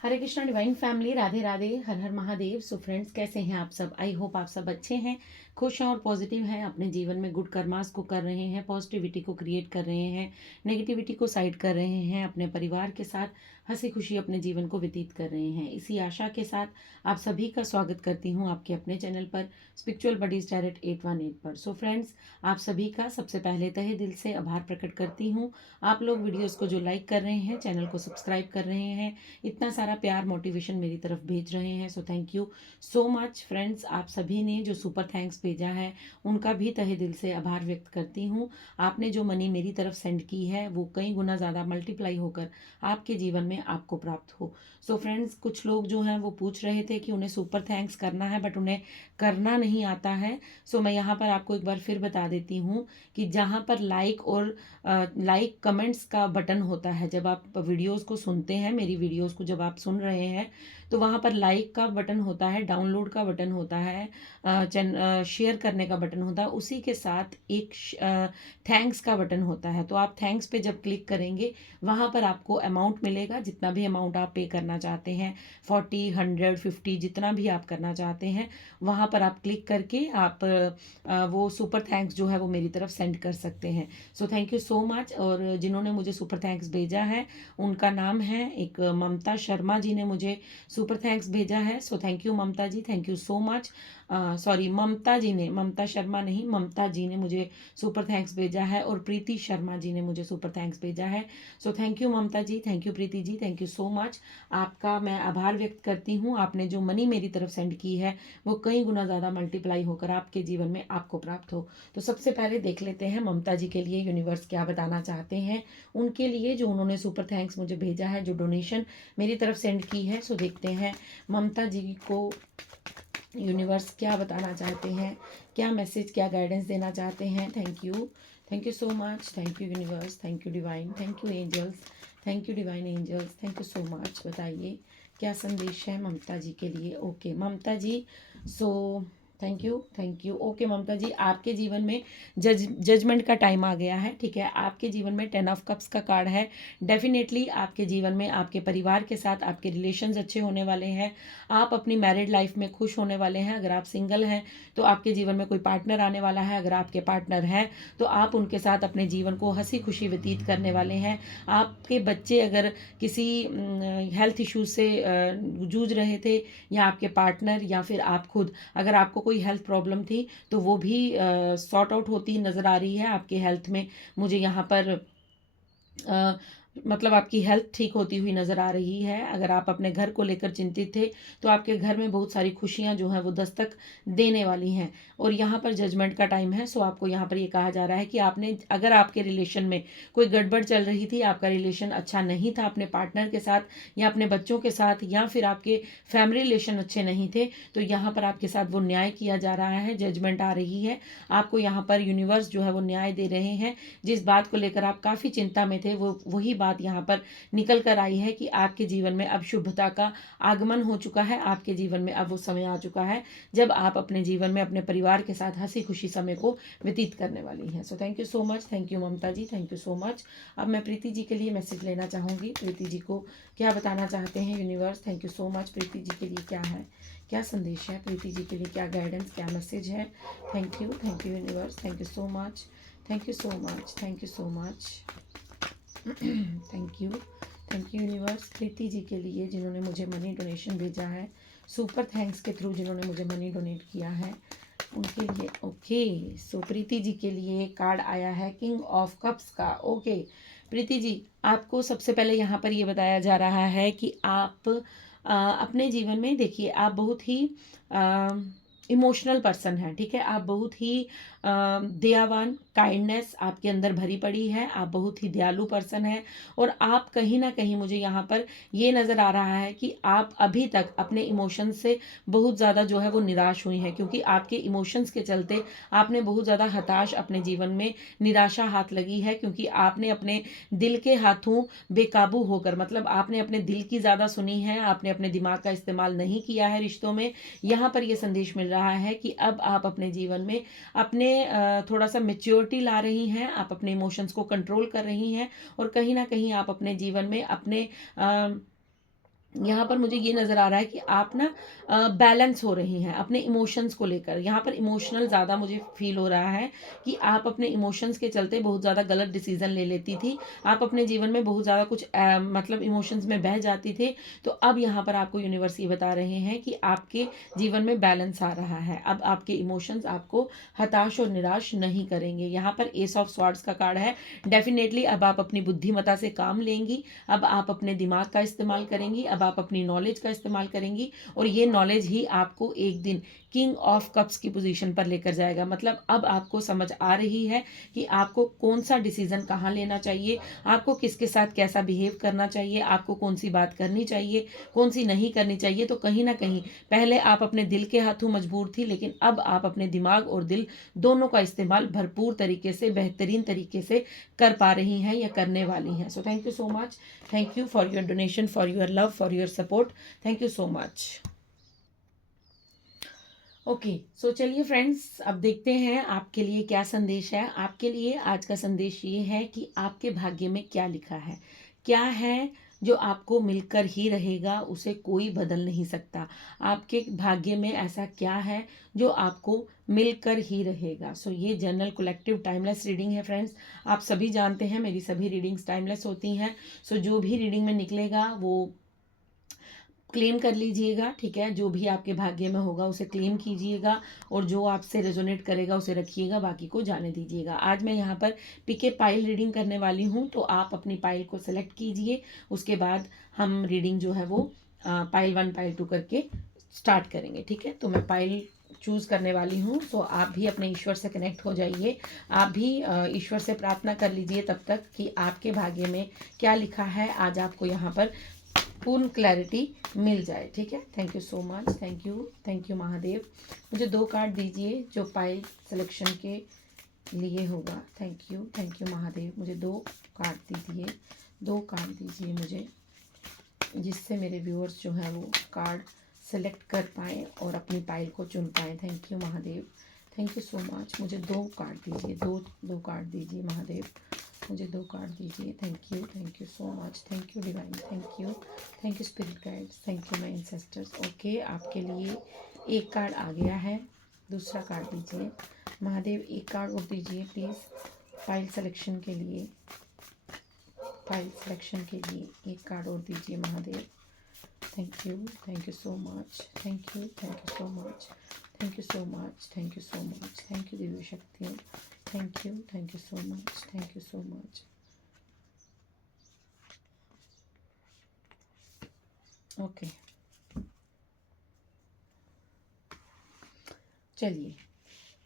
हरे Krishna divine family, Radhe Radhe, हर हर Mahadev. So friends, कैसे हैं आप सब? आई होप आप सब अच्छे हैं, खुश हैं और पॉजिटिव हैं। अपने जीवन में गुड कर्मास को कर रहे हैं, पॉजिटिविटी को क्रिएट कर रहे हैं, नेगेटिविटी को साइड कर रहे हैं, अपने परिवार के साथ हंसी खुशी अपने जीवन को व्यतीत कर रहे हैं। इसी आशा के साथ आप सभी का स्वागत करती हूँ आपके अपने चैनल पर, स्पिरिचुअल बडीज डायरेक्ट 818 पर। सो फ्रेंड्स, आप सभी का सबसे पहले तहे दिल से आभार प्रकट करती हूँ। आप लोग वीडियोज़ को जो लाइक कर रहे हैं, चैनल को सब्सक्राइब कर रहे हैं, इतना सारा प्यार मोटिवेशन मेरी तरफ भेज रहे हैं। So thank you so much friends. आप सभी ने जो सुपर थैंक्स भेजा है उनका भी तहे दिल से आभार व्यक्त करती हूँ। आपने जो मनी मेरी तरफ सेंड की है वो कई गुना ज़्यादा मल्टीप्लाई होकर आपके जीवन में आपको प्राप्त हो। सो फ्रेंड्स, कुछ लोग जो हैं वो पूछ रहे थे कि उन्हें सुपर थैंक्स करना है बट उन्हें करना नहीं आता है। सो मैं यहाँ पर आपको एक बार फिर बता देती हूँ कि जहाँ पर लाइक और लाइक कमेंट्स का बटन होता है, जब आप वीडियोस को सुनते हैं, मेरी वीडियोस को जब आप सुन रहे हैं, तो वहाँ पर लाइक का बटन होता है, डाउनलोड का बटन होता है, शेयर करने का बटन होता है, उसी के साथ एक थैंक्स का बटन होता है। तो आप थैंक्स पे जब क्लिक करेंगे, वहाँ पर आपको अमाउंट मिलेगा, जितना भी अमाउंट आप पे करना चाहते हैं, 40, 100, 50, जितना भी आप करना चाहते हैं, वहाँ पर आप क्लिक करके आप वो सुपर थैंक्स जो है वो मेरी तरफ सेंड कर सकते हैं। So thank you so much. और जिन्होंने मुझे सुपर थैंक्स भेजा है उनका नाम है, एक ममता शर्मा जी ने मुझे सुपर थैंक्स भेजा है। So thank you Mamta ji, thank you so much. Sorry, Mamta ji ने, ममता शर्मा नहीं, ममता जी ने मुझे सुपर थैंक्स भेजा है, और प्रीति शर्मा जी ने मुझे सुपर थैंक्स भेजा है। So thank you Mamta ji, thank you Preeti ji, thank you so much. आपका मैं आभार व्यक्त करती हूँ। आपने जो मनी मेरी तरफ सेंड की है वो कई गुना ज़्यादा मल्टीप्लाई होकर आपके जीवन में आपको प्राप्त हो। तो सबसे पहले देख लेते हैं ममता जी के लिए यूनिवर्स क्या बताना चाहते हैं, उनके लिए जो उन्होंने सुपर थैंक्स मुझे भेजा है, जो डोनेशन मेरी तरफ सेंड की है। सो देखते हैं ममता जी को यूनिवर्स क्या बताना चाहते हैं, क्या मैसेज, क्या गाइडेंस देना चाहते हैं। Thank you so much, thank you universe, thank you divine, thank you angels, thank you divine angels, thank you so much. बताइए क्या संदेश है ममता जी के लिए। Okay Mamta ji, so thank you. Okay Mamta ji, आपके जीवन में जजमेंट का टाइम आ गया है। ठीक है, आपके जीवन में 10 ऑफ कप्स का कार्ड है। डेफिनेटली आपके जीवन में आपके परिवार के साथ आपके रिलेशंस अच्छे होने वाले हैं। आप अपनी मैरिड लाइफ में खुश होने वाले हैं। अगर आप सिंगल हैं तो आपके जीवन में कोई पार्टनर आने वाला है। अगर आपके पार्टनर हैं तो आप उनके साथ अपने जीवन को हंसी खुशी व्यतीत करने वाले हैं। आपके बच्चे अगर किसी हेल्थ इश्यूज से जूझ रहे थे, या आपके पार्टनर या फिर आप खुद, अगर आपको कोई हेल्थ प्रॉब्लम थी तो वो भी सॉर्ट आउट होती नज़र आ रही है आपके हेल्थ में। मुझे यहाँ पर मतलब आपकी हेल्थ ठीक होती हुई नज़र आ रही है। अगर आप अपने घर को लेकर चिंतित थे तो आपके घर में बहुत सारी खुशियां जो हैं वो दस्तक देने वाली हैं। और यहाँ पर जजमेंट का टाइम है। सो आपको यहाँ पर ये कहा जा रहा है कि आपने, अगर आपके रिलेशन में कोई गड़बड़ चल रही थी, आपका रिलेशन अच्छा नहीं था अपने पार्टनर के साथ या अपने बच्चों के साथ, या फिर आपके फैमिली रिलेशन अच्छे नहीं थे, तो यहाँ पर आपके साथ वो न्याय किया जा रहा है। जजमेंट आ रही है आपको, यहाँ पर यूनिवर्स जो है वो न्याय दे रहे हैं। जिस बात को लेकर आप काफ़ी चिंता में थे, वो वही बात यहाँ पर निकल कर आई है कि आपके जीवन में अब शुभता का आगमन हो चुका है। आपके जीवन में अब वो समय आ चुका है जब आप अपने जीवन में अपने परिवार के साथ हंसी खुशी समय को व्यतीत करने वाली हैं। So thank you so much, thank you Mamta ji, thank you so much. अब मैं प्रीति जी के लिए मैसेज लेना चाहूँगी। प्रीति जी को क्या बताना चाहते हैं universe. Thank you so much. Preeti ji के लिए क्या है, क्या संदेश है, प्रीति जी के लिए क्या गाइडेंस, क्या मैसेज है। Thank you universe, thank you so much, thank you so much, thank you so much. Thank you universe. Preeti ji के लिए जिन्होंने मुझे मनी डोनेशन भेजा है, सुपर थैंक्स के थ्रू जिन्होंने मुझे मनी डोनेट किया है, उनके लिए। ओके, सो प्रीति जी के लिए कार्ड आया है किंग ऑफ कप्स का। ओके प्रीति जी, आपको सबसे पहले यहाँ पर ये बताया जा रहा है कि आप अपने जीवन में, देखिए आप बहुत ही इमोशनल पर्सन हैं। ठीक है, आप बहुत ही दयावान, काइंडनेस आपके अंदर भरी पड़ी है। आप बहुत ही दयालु पर्सन हैं, और आप कहीं ना कहीं, मुझे यहाँ पर ये नज़र आ रहा है कि आप अभी तक अपने इमोशंस से बहुत ज़्यादा जो है वो निराश हुई हैं, क्योंकि आपके इमोशंस के चलते आपने बहुत ज़्यादा हताश अपने जीवन में, निराशा हाथ लगी है, क्योंकि आपने अपने दिल के हाथों बेकाबू होकर, मतलब आपने अपने दिल की ज़्यादा सुनी है, आपने अपने दिमाग का इस्तेमाल नहीं किया है रिश्तों में। यहाँ पर ये संदेश मिल रहा है कि अब आप अपने जीवन में अपने थोड़ा सा मेच्योरिटी ला रही हैं, आप अपने इमोशंस को कंट्रोल कर रही हैं, और कहीं ना कहीं आप अपने जीवन में अपने यहाँ पर मुझे ये नज़र आ रहा है कि आप ना बैलेंस हो रही हैं अपने इमोशंस को लेकर। यहाँ पर इमोशनल ज़्यादा मुझे फ़ील हो रहा है कि आप अपने इमोशंस के चलते बहुत ज़्यादा गलत डिसीज़न ले लेती थी। आप अपने जीवन में बहुत ज़्यादा कुछ मतलब इमोशंस में बह जाती थे। तो अब यहाँ पर आपको यूनिवर्स ये बता रहे हैं कि आपके जीवन में बैलेंस आ रहा है। अब आपके इमोशंस आपको हताश और निराश नहीं करेंगे। यहाँ पर एस ऑफ स्वॉर्ड्स का कार्ड है। डेफिनेटली अब आप अपनी बुद्धिमत्ता से काम लेंगी। अब आप अपने दिमाग का इस्तेमाल करेंगी। अब आप अपनी नॉलेज का इस्तेमाल करेंगी और ये नॉलेज ही आपको एक दिन किंग ऑफ कप्स की पोजीशन पर लेकर जाएगा। मतलब अब आपको समझ आ रही है कि आपको कौन सा डिसीजन कहाँ लेना चाहिए, आपको किसके साथ कैसा बिहेव करना चाहिए, आपको कौन सी बात करनी चाहिए, कौन सी नहीं करनी चाहिए। तो कहीं ना कहीं पहले आप अपने दिल के हाथों मजबूर थी, लेकिन अब आप अपने दिमाग और दिल दोनों का इस्तेमाल भरपूर तरीके से, बेहतरीन तरीके से कर पा रही हैं या करने वाली हैं। So thank you so much. Thank you for your donation, for your love, for your support. Thank you so much. Okay, so चलिए फ्रेंड्स, अब देखते हैं आपके लिए क्या संदेश है। आपके लिए आज का संदेश ये है कि आपके भाग्य में क्या लिखा है, क्या है जो आपको मिलकर ही रहेगा, उसे कोई बदल नहीं सकता। आपके भाग्य में ऐसा क्या है जो आपको मिलकर ही रहेगा। सो ये जनरल कलेक्टिव टाइमलेस रीडिंग है फ्रेंड्स। आप सभी जानते हैं मेरी सभी रीडिंग्स टाइमलेस होती हैं। सो जो भी रीडिंग में निकलेगा वो क्लेम कर लीजिएगा, ठीक है। जो भी आपके भाग्य में होगा उसे क्लेम कीजिएगा और जो आपसे रेजोनेट करेगा उसे रखिएगा, बाकी को जाने दीजिएगा। आज मैं यहाँ पर पिके पाइल रीडिंग करने वाली हूँ, तो आप अपनी पाइल को सेलेक्ट कीजिए। उसके बाद हम रीडिंग जो है वो पाइल 1 पाइल 2 करके स्टार्ट करेंगे, ठीक है। तो मैं पाइल चूज़ करने वाली हूँ। तो आप भी अपने ईश्वर से कनेक्ट हो जाइए। आप भी ईश्वर से प्रार्थना कर लीजिए तब तक कि आपके भाग्य में क्या लिखा है, आज आपको यहाँ पर पूर्ण क्लैरिटी मिल जाए, ठीक है। Thank you so much. Thank you Mahadev. मुझे 2 कार्ड दीजिए जो पाइल सिलेक्शन के लिए होगा। Thank you Mahadev. मुझे 2 कार्ड दीजिए, 2 कार्ड दीजिए मुझे, जिससे मेरे व्यूअर्स जो हैं वो कार्ड सेलेक्ट कर पाएँ और अपनी पाइल को चुन पाएँ। Thank you Mahadev. Thank you so much. मुझे 2 कार्ड दीजिए, दो कार्ड दीजिए महादेव। मुझे 2 कार्ड दीजिए। Thank you so much. Thank you divine. Thank you spirit guides. Thank you my ancestors. Okay, आपके लिए 1 कार्ड आ गया है। दूसरा कार्ड दीजिए महादेव। 1 कार्ड और दीजिए प्लीज़ फाइल सिलेक्शन के लिए। फाइल सिलेक्शन के लिए 1 कार्ड और दीजिए Mahadev. Thank you so much. Thank you so much. Thank you so much. Thank you so much. Thank you Divya शक्तियों। Thank you so much. Thank you so much. Okay, चलिए,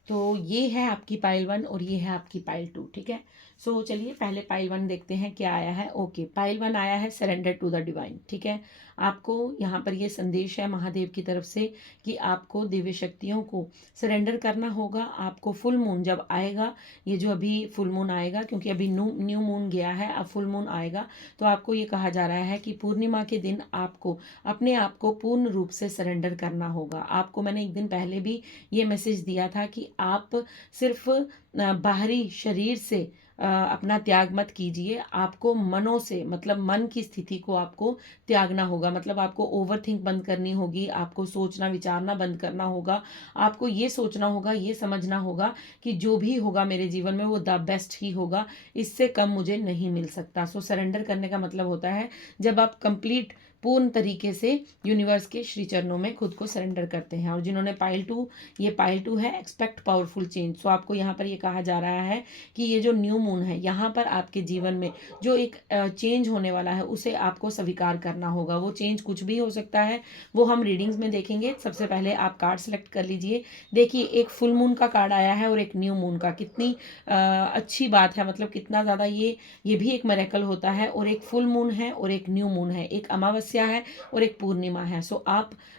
तो ये है आपकी पाइल 1 और ये है आपकी पाइल 2, ठीक है। सो चलिए पहले पाइल 1 देखते हैं क्या आया है। ओके, पाइल 1 आया है सरेंडर टू द डिवाइन, ठीक है। आपको यहाँ पर ये संदेश है महादेव की तरफ से कि आपको दिव्य शक्तियों को सरेंडर करना होगा। आपको फुल मून जब आएगा, ये जो अभी फुल मून आएगा, क्योंकि अभी न्यू मून गया है, अब फुल मून आएगा, तो आपको ये कहा जा रहा है कि पूर्णिमा के दिन आपको अपने आप को पूर्ण रूप से सरेंडर करना होगा। आपको मैंने एक दिन पहले भी ये मैसेज दिया था कि आप सिर्फ बाहरी शरीर से अपना त्याग मत कीजिए। आपको मनों से, मतलब मन की स्थिति को आपको त्यागना होगा। मतलब आपको ओवर थिंक बंद करनी होगी, आपको सोचना विचारना बंद करना होगा। आपको ये सोचना होगा, ये समझना होगा कि जो भी होगा मेरे जीवन में वो द बेस्ट ही होगा, इससे कम मुझे नहीं मिल सकता। सो सरेंडर करने का मतलब होता है जब आप कंप्लीट पूर्ण तरीके से यूनिवर्स के श्री चरणों में खुद को सरेंडर करते हैं। और जिन्होंने पाइल 2, ये पाइल 2 है, एक्सपेक्ट पावरफुल चेंज। सो आपको यहाँ पर ये कहा जा रहा है कि ये जो न्यू मून है, यहाँ पर आपके जीवन में जो एक चेंज होने वाला है उसे आपको स्वीकार करना होगा। वो चेंज कुछ भी हो सकता है, वो हम रीडिंग्स में देखेंगे। सबसे पहले आप कार्ड सेलेक्ट कर लीजिए। देखिए, एक फुल मून का कार्ड आया है और एक न्यू मून का। कितनी अच्छी बात है, मतलब कितना ज़्यादा ये भी एक मिरेकल होता है। और एक फुल मून है और एक न्यू मून है, एक अमावस्या है और एक पूर्णिमा है। सो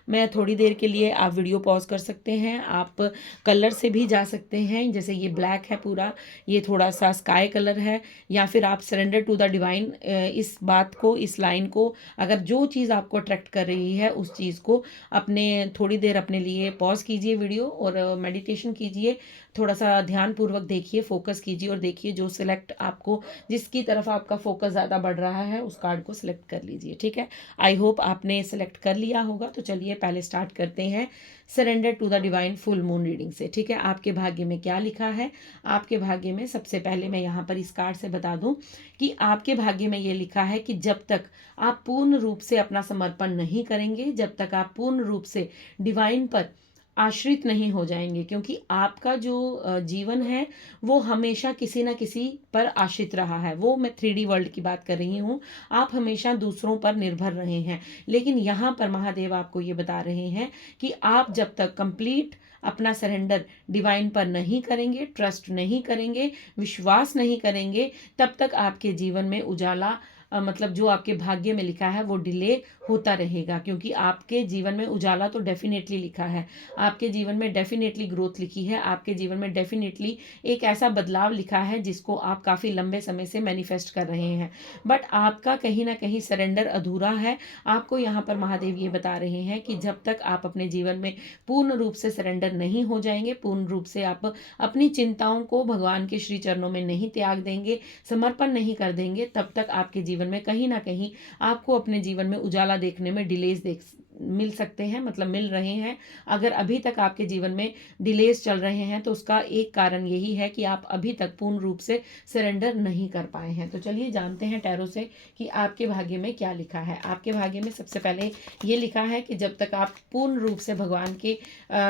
मैं थोड़ी देर के लिए आप वीडियो पॉज कर सकते हैं। आप कलर से भी जा सकते हैं, जैसे ये ब्लैक है पूरा, ये थोड़ा सा स्काई कलर है, या फिर आप सरेंडर टू द डिवाइन, इस बात को, इस लाइन को, अगर जो चीज़ आपको अट्रैक्ट कर रही है उस चीज़ को अपने थोड़ी देर अपने लिए पॉज कीजिए वीडियो और मेडिटेशन कीजिए। थोड़ा सा ध्यानपूर्वक देखिए, फोकस कीजिए और देखिए जो सिलेक्ट आपको, जिसकी तरफ आपका फोकस ज़्यादा बढ़ रहा है उस कार्ड को सिलेक्ट कर लीजिए, ठीक है। आई होप आपने सेलेक्ट कर लिया होगा। तो चलिए पहले स्टार्ट करते हैं surrender to the divine full moon reading से। ठीक है, आपके भाग्य में क्या लिखा है? आपके भाग्य में सबसे पहले मैं यहाँ पर इस कार्ड से बता दूं कि आपके भाग्य में ये लिखा है कि जब तक आप पूर्ण रूप से अपना समर्पण नहीं करेंगे, जब तक आप पूर्ण रूप से डिवाइन पर आश्रित नहीं हो जाएंगे, क्योंकि आपका जो जीवन है वो हमेशा किसी ना किसी पर आश्रित रहा है। वो मैं 3D वर्ल्ड की बात कर रही हूँ। आप हमेशा दूसरों पर निर्भर रहे हैं, लेकिन यहाँ पर महादेव आपको ये बता रहे हैं कि आप जब तक कंप्लीट अपना सरेंडर डिवाइन पर नहीं करेंगे, ट्रस्ट नहीं करेंगे, विश्वास नहीं करेंगे, तब तक आपके जीवन में उजाला मतलब जो आपके भाग्य में लिखा है वो डिले होता रहेगा। क्योंकि आपके जीवन में उजाला तो डेफिनेटली लिखा है, आपके जीवन में डेफिनेटली ग्रोथ लिखी है, आपके जीवन में डेफिनेटली एक ऐसा बदलाव लिखा है जिसको आप काफ़ी लंबे समय से मैनिफेस्ट कर रहे हैं। बट आपका कहीं ना कहीं सरेंडर अधूरा है। आपको यहाँ पर महादेव ये बता रहे हैं कि जब तक आप अपने जीवन में पूर्ण रूप से सरेंडर नहीं हो जाएंगे, पूर्ण रूप से आप अपनी चिंताओं को भगवान के श्री चरणों में नहीं त्याग देंगे, समर्पण नहीं कर देंगे, तब तक आपके जीवन में कहीं ना कहीं आपको अपने जीवन में उजाला देखने में डिलेज मिल सकते हैं, मतलब मिल रहे हैं। अगर अभी तक आपके जीवन में डिलेज चल रहे हैं तो उसका एक कारण यही है कि आप अभी तक पूर्ण रूप से सरेंडर नहीं कर पाए हैं। तो चलिए जानते हैं टैरो से कि आपके भाग्य में क्या लिखा है। आपके भाग्य में सबसे पहले ये लिखा है कि जब तक आप पूर्ण रूप से भगवान के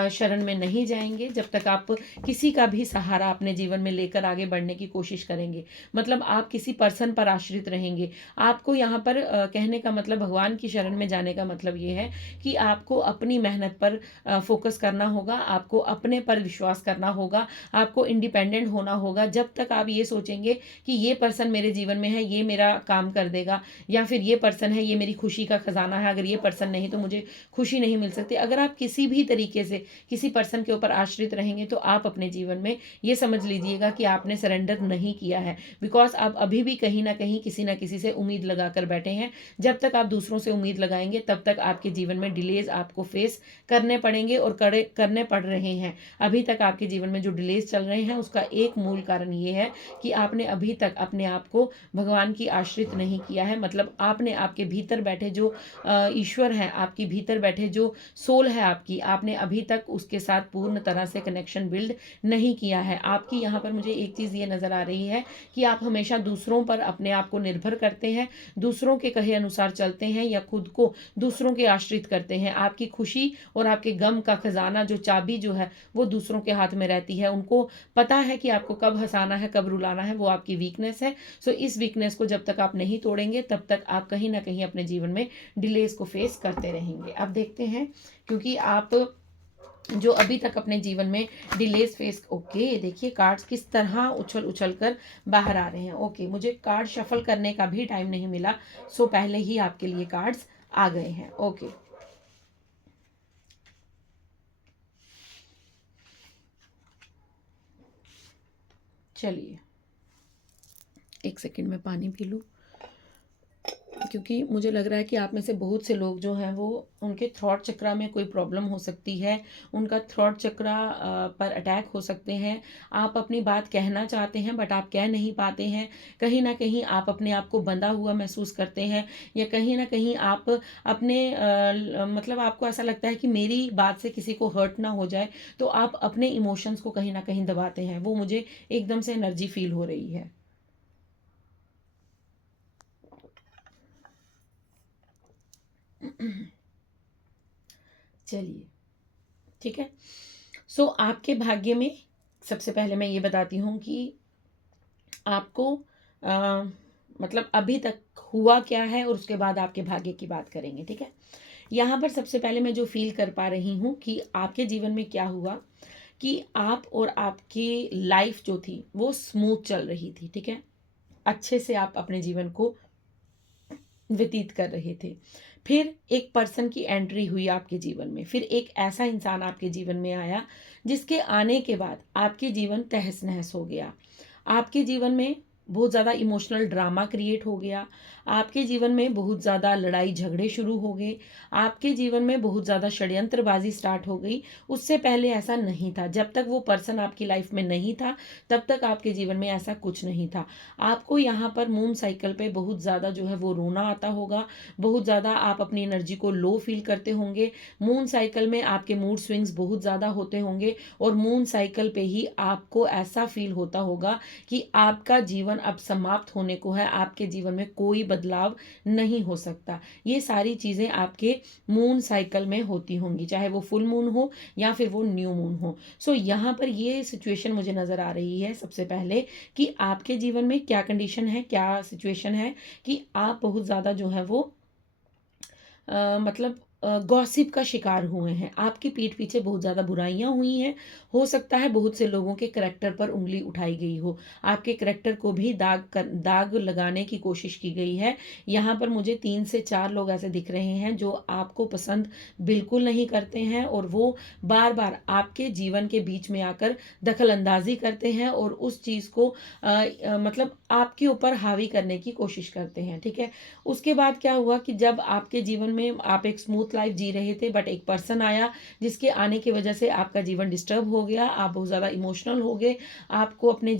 शरण में नहीं जाएंगे, जब तक आप किसी का भी सहारा अपने जीवन में लेकर आगे बढ़ने की कोशिश करेंगे, मतलब आप किसी पर्सन पर आश्रित रहेंगे। आपको यहाँ पर कहने का मतलब, भगवान की शरण में जाने का मतलब ये है कि आपको अपनी मेहनत पर फोकस करना होगा, आपको अपने पर विश्वास करना होगा, आपको इंडिपेंडेंट होना होगा। जब तक आप ये सोचेंगे कि ये पर्सन मेरे जीवन में है, ये मेरा काम कर देगा, या फिर ये पर्सन है, ये मेरी खुशी का खजाना है, अगर ये पर्सन नहीं तो मुझे खुशी नहीं मिल सकती, अगर आप किसी भी तरीके से किसी पर्सन के ऊपर आश्रित रहेंगे तो आप अपने जीवन में ये समझ लीजिएगा कि आपने सरेंडर नहीं किया है। बिकॉज आप अभी भी कहीं ना कहीं किसी ना किसी से उम्मीद लगाकर बैठे हैं। जब तक आप दूसरों से उम्मीद लगाएंगे तब तक आपके जीवन में डिलेज आपको फेस करने पड़ेंगे और करने पड़ रहे हैं। अभी तक आपके जीवन में जो डिलेज चल रहे हैं उसका एक मूल कारण ये है कि आपने अभी तक अपने आप को भगवान की आश्रित नहीं किया है। मतलब आपने आपके भीतर बैठे जो ईश्वर है, आपकी भीतर बैठे जो सोल है आपकी, आपने अभी तक उसके साथ पूर्ण तरह से कनेक्शन बिल्ड नहीं किया है। आपकी यहाँ पर मुझे एक चीज़ ये नज़र आ रही है कि आप हमेशा दूसरों पर अपने आप को निर्भर करते हैं, दूसरों के कहे अनुसार चलते हैं, या खुद को दूसरों के आश्रित करते हैं। आपकी खुशी और आपके गम का खजाना, जो चाबी जो है वो दूसरों के हाथ में रहती है। उनको पता है कि आपको कब हंसाना है, कब रुलाना है, वो आपकी वीकनेस है। सो इस वीकनेस को जब तक आप नहीं तोड़ेंगे तब तक आप कहीं ना कहीं अपने जीवन में डिलेज को फेस करते रहेंगे। अब देखते हैं, क्योंकि आप जो अभी तक अपने जीवन में डिलेज फेस, ओके देखिए कार्ड्स किस तरह उछल उछल कर बाहर आ रहे हैं। ओके, मुझे कार्ड शफल करने का भी टाइम नहीं मिला, सो पहले ही आपके लिए कार्ड्स आ गए हैं। ओके, चलिए एक सेकंड में पानी पी लूँ, क्योंकि मुझे लग रहा है कि आप में से बहुत से लोग जो हैं वो, उनके थ्रॉट चक्रा में कोई प्रॉब्लम हो सकती है, उनका थ्रॉट चक्रा पर अटैक हो सकते हैं। आप अपनी बात कहना चाहते हैं बट आप कह नहीं पाते हैं। कहीं ना कहीं आप अपने आप को बंधा हुआ महसूस करते हैं, या कहीं ना कहीं आप अपने मतलब आपको ऐसा लगता है कि मेरी बात से किसी को हर्ट ना हो जाए, तो आप अपने इमोशंस को कहीं ना कहीं दबाते हैं। वो मुझे एकदम से एनर्जी फील हो रही है। चलिए ठीक है। सो आपके भाग्य में सबसे पहले मैं ये बताती हूँ कि आपको मतलब अभी तक हुआ क्या है, और उसके बाद आपके भाग्य की बात करेंगे। ठीक है, यहाँ पर सबसे पहले मैं जो फील कर पा रही हूँ कि आपके जीवन में क्या हुआ, कि आप और आपकी लाइफ जो थी वो स्मूथ चल रही थी। ठीक है, अच्छे से आप अपने जीवन को व्यतीत कर रहे थे। फिर एक पर्सन की एंट्री हुई आपके जीवन में, फिर एक ऐसा इंसान आपके जीवन में आया जिसके आने के बाद आपके जीवन तहस नहस हो गया। आपके जीवन में बहुत ज़्यादा इमोशनल ड्रामा क्रिएट हो गया, आपके जीवन में बहुत ज़्यादा लड़ाई झगड़े शुरू हो गए, आपके जीवन में बहुत ज़्यादा षड्यंत्रबाजी स्टार्ट हो गई। उससे पहले ऐसा नहीं था, जब तक वो पर्सन आपकी लाइफ में नहीं था तब तक आपके जीवन में ऐसा कुछ नहीं था। आपको यहाँ पर मून साइकिल पे बहुत ज़्यादा जो है वो रोना आता होगा, बहुत ज़्यादा आप अपनी एनर्जी को लो फील करते होंगे। मून साइकिल में आपके मूड स्विंग्स बहुत ज़्यादा होते होंगे और मून साइकिल पे ही आपको ऐसा फील होता होगा कि आपका जीवन अब समाप्त होने को है, आपके जीवन में कोई बदलाव नहीं हो सकता। ये सारी चीज़ें आपके मून साइकिल में होती होंगी, चाहे वो फुल मून हो या फिर वो न्यू मून हो। सो यहाँ पर ये सिचुएशन मुझे नज़र आ रही है सबसे पहले कि आपके जीवन में क्या कंडीशन है, क्या सिचुएशन है कि आप बहुत ज़्यादा जो है वो मतलब गॉसिप का शिकार हुए हैं, आपकी पीठ पीछे बहुत ज़्यादा बुराइयां हुई हैं। हो सकता है बहुत से लोगों के करैक्टर पर उंगली उठाई गई हो, आपके करैक्टर को भी दाग लगाने की कोशिश की गई है। यहाँ पर मुझे 3 से 4 लोग ऐसे दिख रहे हैं जो आपको पसंद बिल्कुल नहीं करते हैं और वो बार बार आपके जीवन के बीच में आकर दखल अंदाजी करते हैं और उस चीज़ को मतलब आपके ऊपर हावी करने की कोशिश करते हैं। ठीक है, उसके बाद क्या हुआ कि जब आपके जीवन में आप एक स्मूथ लाइफ जी रहे थे, बट एक पर्सन आया जिसके आने की वजह से आपका जीवन डिस्टर्ब हो गया, आप बहुत ज़्यादा इमोशनल हो गए, आपको आपने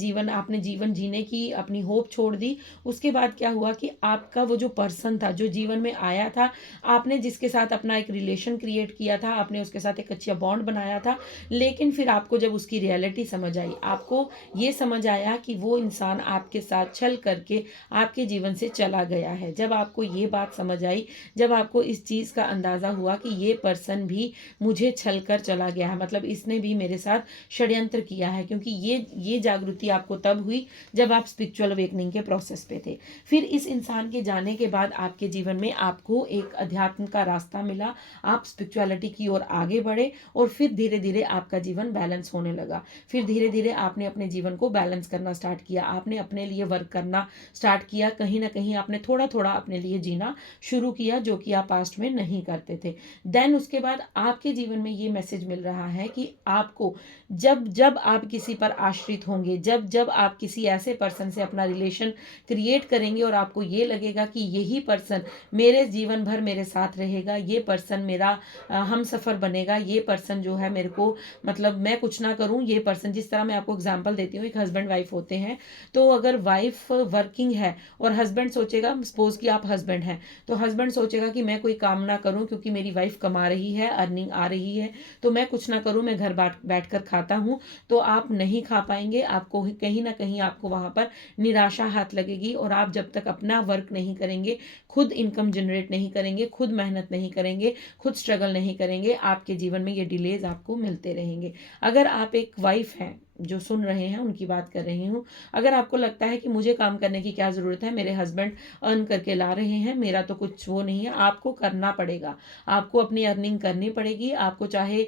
जीवन जीने की अपनी होप छोड़ दी। उसके बाद क्या हुआ कि आपका वो जो पर्सन था, जो जीवन में आया था, आपने जिसके साथ अपना एक रिलेशन क्रिएट किया था, आपने उसके साथ एक अच्छा बॉन्ड बनाया था, लेकिन फिर आपको जब उसकी रियलिटी समझ आई, आपको ये समझ आया कि वो इंसान आपके साथ छल करके आपके जीवन से चला गया है। जब आपको ये बात समझ आई, जब आपको इस चीज़ का अंदाज़ा हुआ कि ये पर्सन भी मुझे छल कर चला गया है, मतलब इसने भी मेरे साथ षड्यंत्र किया है, क्योंकि ये जागृति आपको तब हुई जब आप स्पिरिचुअल अवेकनिंग के प्रोसेस पे थे। फिर इस इंसान के जाने के बाद आपके जीवन में आपको एक अध्यात्म का रास्ता मिला, आप स्पिरिचुअलिटी की ओर आगे बढ़े और फिर धीरे धीरे आपका जीवन बैलेंस होने लगा। फिर धीरे धीरे आपने अपने जीवन को बैलेंस करना स्टार्ट किया, आपने अपने लिए वर्क करना स्टार्ट किया, कहीं ना कहीं आपने थोड़ा थोड़ा अपने लिए जीना शुरू किया, जो कि आप पास्ट में नहीं करते थे। देन उसके बाद आपके जीवन में ये मैसेज मिल रहा है कि आपको जब जब आप किसी पर आश्रित होंगे, जब जब आप किसी ऐसे पर्सन से अपना रिलेशन क्रिएट करेंगे और आपको ये लगेगा कि यही पर्सन मेरे जीवन भर मेरे साथ रहेगा, ये पर्सन मेरा हम सफ़र बनेगा, ये पर्सन जो है मेरे को, मतलब मैं कुछ ना करूं, ये पर्सन, जिस तरह मैं आपको एग्जांपल देती हूँ, एक हस्बैंड वाइफ होते हैं, तो अगर वाइफ वर्किंग है और हस्बैंड सोचेगा, सपोज कि आप हस्बैंड हैं, तो हस्बैंड सोचेगा कि मैं कोई काम ना करूं क्योंकि मेरी वाइफ कमा रही है, अर्निंग आ रही है, तो मैं कुछ ना करूं, मैं घर बैठ कर खाता हूं, तो आप नहीं खा पाएंगे, आपको कहीं ना कहीं आपको वहां पर निराशा हाथ लगेगी। और आप जब तक अपना वर्क नहीं करेंगे, खुद इनकम जनरेट नहीं करेंगे, खुद मेहनत नहीं करेंगे, खुद स्ट्रगल नहीं करेंगे, आपके जीवन में ये डिलेज आपको मिलते रहेंगे। अगर आप एक वाइफ हैं, जो सुन रहे हैं उनकी बात कर रही हूँ, अगर आपको लगता है कि मुझे काम करने की क्या ज़रूरत है, मेरे हस्बैंड अर्न करके ला रहे हैं, मेरा तो कुछ वो नहीं है, आपको करना पड़ेगा, आपको अपनी अर्निंग करनी पड़ेगी, आपको चाहे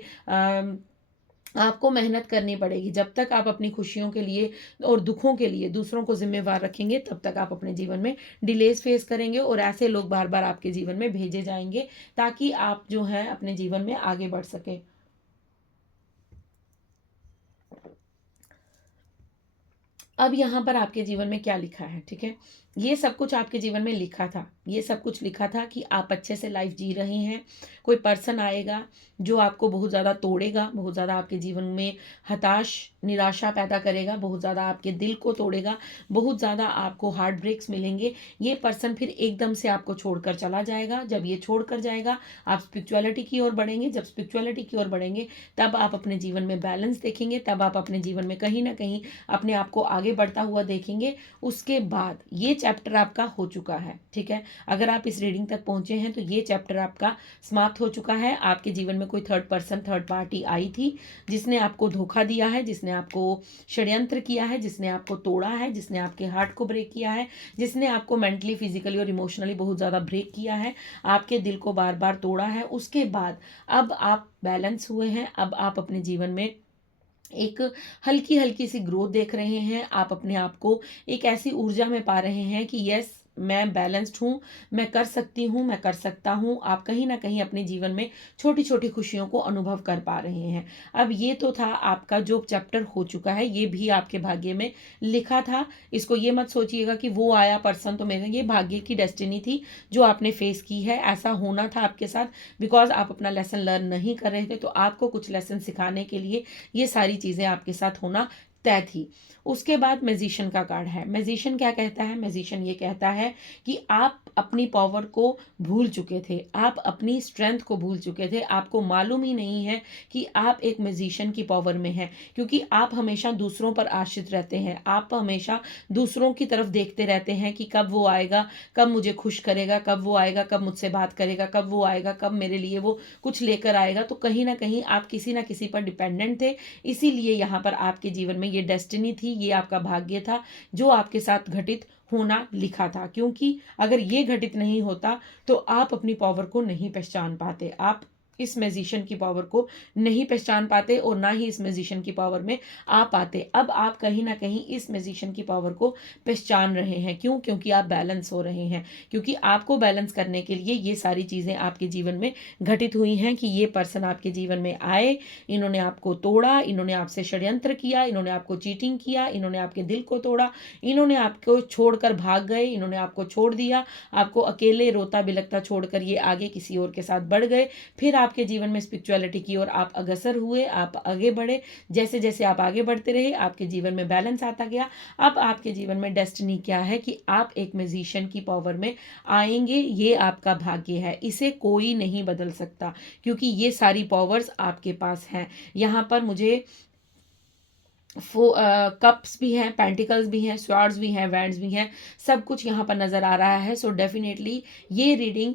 आपको मेहनत करनी पड़ेगी। जब तक आप अपनी खुशियों के लिए और दुखों के लिए दूसरों को जिम्मेवार रखेंगे, तब तक आप अपने जीवन में डिलेज फेस करेंगे और ऐसे लोग बार बार आपके जीवन में भेजे जाएंगे ताकि आप जो है अपने जीवन में आगे बढ़ सके। अब यहाँ पर आपके जीवन में क्या लिखा है, ठीक है, ये सब कुछ आपके जीवन में लिखा था, ये सब कुछ लिखा था कि आप अच्छे से लाइफ जी रहे हैं। कोई पर्सन आएगा जो आपको बहुत ज़्यादा तोड़ेगा, बहुत ज़्यादा आपके जीवन में हताश निराशा पैदा करेगा, बहुत ज़्यादा आपके दिल को तोड़ेगा, बहुत ज़्यादा आपको हार्ट ब्रेक्स मिलेंगे। ये पर्सन फिर एकदम से आपको छोड़कर चला जाएगा। जब ये छोड़कर जाएगा, आप स्पिरिचुअलिटी की ओर बढ़ेंगे, जब स्पिरिचुअलिटी की ओर बढ़ेंगे तब आप अपने जीवन में बैलेंस देखेंगे, तब आप अपने जीवन में कहीं ना कहीं अपने आप को आगे बढ़ता हुआ देखेंगे। उसके बाद ये चैप्टर आपका हो चुका है, ठीक है, अगर आप इस रीडिंग तक पहुंचे हैं तो ये चैप्टर आपका समाप्त हो चुका है। आपके जीवन में कोई थर्ड पर्सन, थर्ड पार्टी आई थी जिसने आपको धोखा दिया है, जिसने आपको षड्यंत्र किया है, जिसने आपको तोड़ा है, जिसने आपके हार्ट को ब्रेक किया है, जिसने आपको मेंटली, फिजिकली और इमोशनली बहुत ज़्यादा ब्रेक किया है, आपके दिल को बार बार तोड़ा है। उसके बाद अब आप बैलेंस हुए हैं, अब आप अपने जीवन में एक हल्की हल्की सी ग्रोथ देख रहे हैं, आप अपने आप को एक ऐसी ऊर्जा में पा रहे हैं कि यस, मैं बैलेंस्ड हूँ, मैं कर सकती हूँ, मैं कर सकता हूँ। आप कहीं ना कहीं अपने जीवन में छोटी छोटी खुशियों को अनुभव कर पा रहे हैं। अब ये तो था आपका जो चैप्टर हो चुका है, ये भी आपके भाग्य में लिखा था। इसको ये मत सोचिएगा कि वो आया पर्सन तो मेरे, ये भाग्य की डेस्टिनी थी जो आपने फेस की है। ऐसा होना था आपके साथ, बिकॉज आप अपना लेसन लर्न नहीं कर रहे थे, तो आपको कुछ लेसन सिखाने के लिए ये सारी चीज़ें आपके साथ होना तय थी। उसके बाद मैजिशियन का कार्ड है। मैजिशियन क्या कहता है? मैजिशियन ये कहता है कि आप अपनी पावर को भूल चुके थे, आप अपनी स्ट्रेंथ को भूल चुके थे, आपको मालूम ही नहीं है कि आप एक मैजिशियन की पावर में हैं, क्योंकि आप हमेशा दूसरों पर आश्रित रहते हैं, आप हमेशा दूसरों की तरफ देखते रहते हैं कि कब वो आएगा, कब मुझे खुश करेगा, कब वो आएगा, कब मुझसे बात करेगा, कब वो आएगा, कब मेरे लिए वो कुछ लेकर आएगा। तो कहीं ना कहीं आप किसी ना किसी पर डिपेंडेंट थे। इसीलिए यहाँ पर आपके जीवन में ये डेस्टिनी थी, ये आपका भाग्य था जो आपके साथ घटित होना लिखा था। क्योंकि अगर ये घटित नहीं होता तो आप अपनी पावर को नहीं पहचान पाते, आप इस मैजिशियन की पावर को नहीं पहचान पाते और ना ही इस मैजिशियन की पावर में आ पाते। अब आप कहीं ना कहीं इस मैजिशियन की पावर को पहचान रहे हैं। क्यों? क्योंकि आप बैलेंस हो रहे हैं, क्योंकि आपको बैलेंस करने के लिए ये सारी चीज़ें आपके जीवन में घटित हुई हैं कि ये पर्सन आपके जीवन में आए, इन्होंने आपको तोड़ा, इन्होंने आपसे षड्यंत्र किया, इन्होंने आपको चीटिंग किया, इन्होंने आपके दिल को तोड़ा, इन्होंने आपको छोड़कर भाग गए, इन्होंने आपको छोड़ दिया, आपको अकेले रोता बिलखता छोड़कर ये आगे किसी और के साथ बढ़ गए। फिर आपके जीवन में स्पिरिचुअलिटी की ओर आप अग्रसर हुए, आप आगे बढ़े। जैसे जैसे आप आगे बढ़ते रहे, आपके जीवन में बैलेंस आता गया। अब आपके जीवन में डेस्टिनी क्या है कि आप एक म्यूजिशियन की पावर में आएंगे। ये आपका भाग्य है, इसे कोई नहीं बदल सकता, क्योंकि ये सारी पावर्स आपके पास हैं। यहाँ पर मुझे कप्स भी हैं, पेंटिकल्स भी हैं, स्वॉर्ड्स भी हैं, वैंड्स भी हैं, सब कुछ यहाँ पर नजर आ रहा है। सो डेफिनेटली ये रीडिंग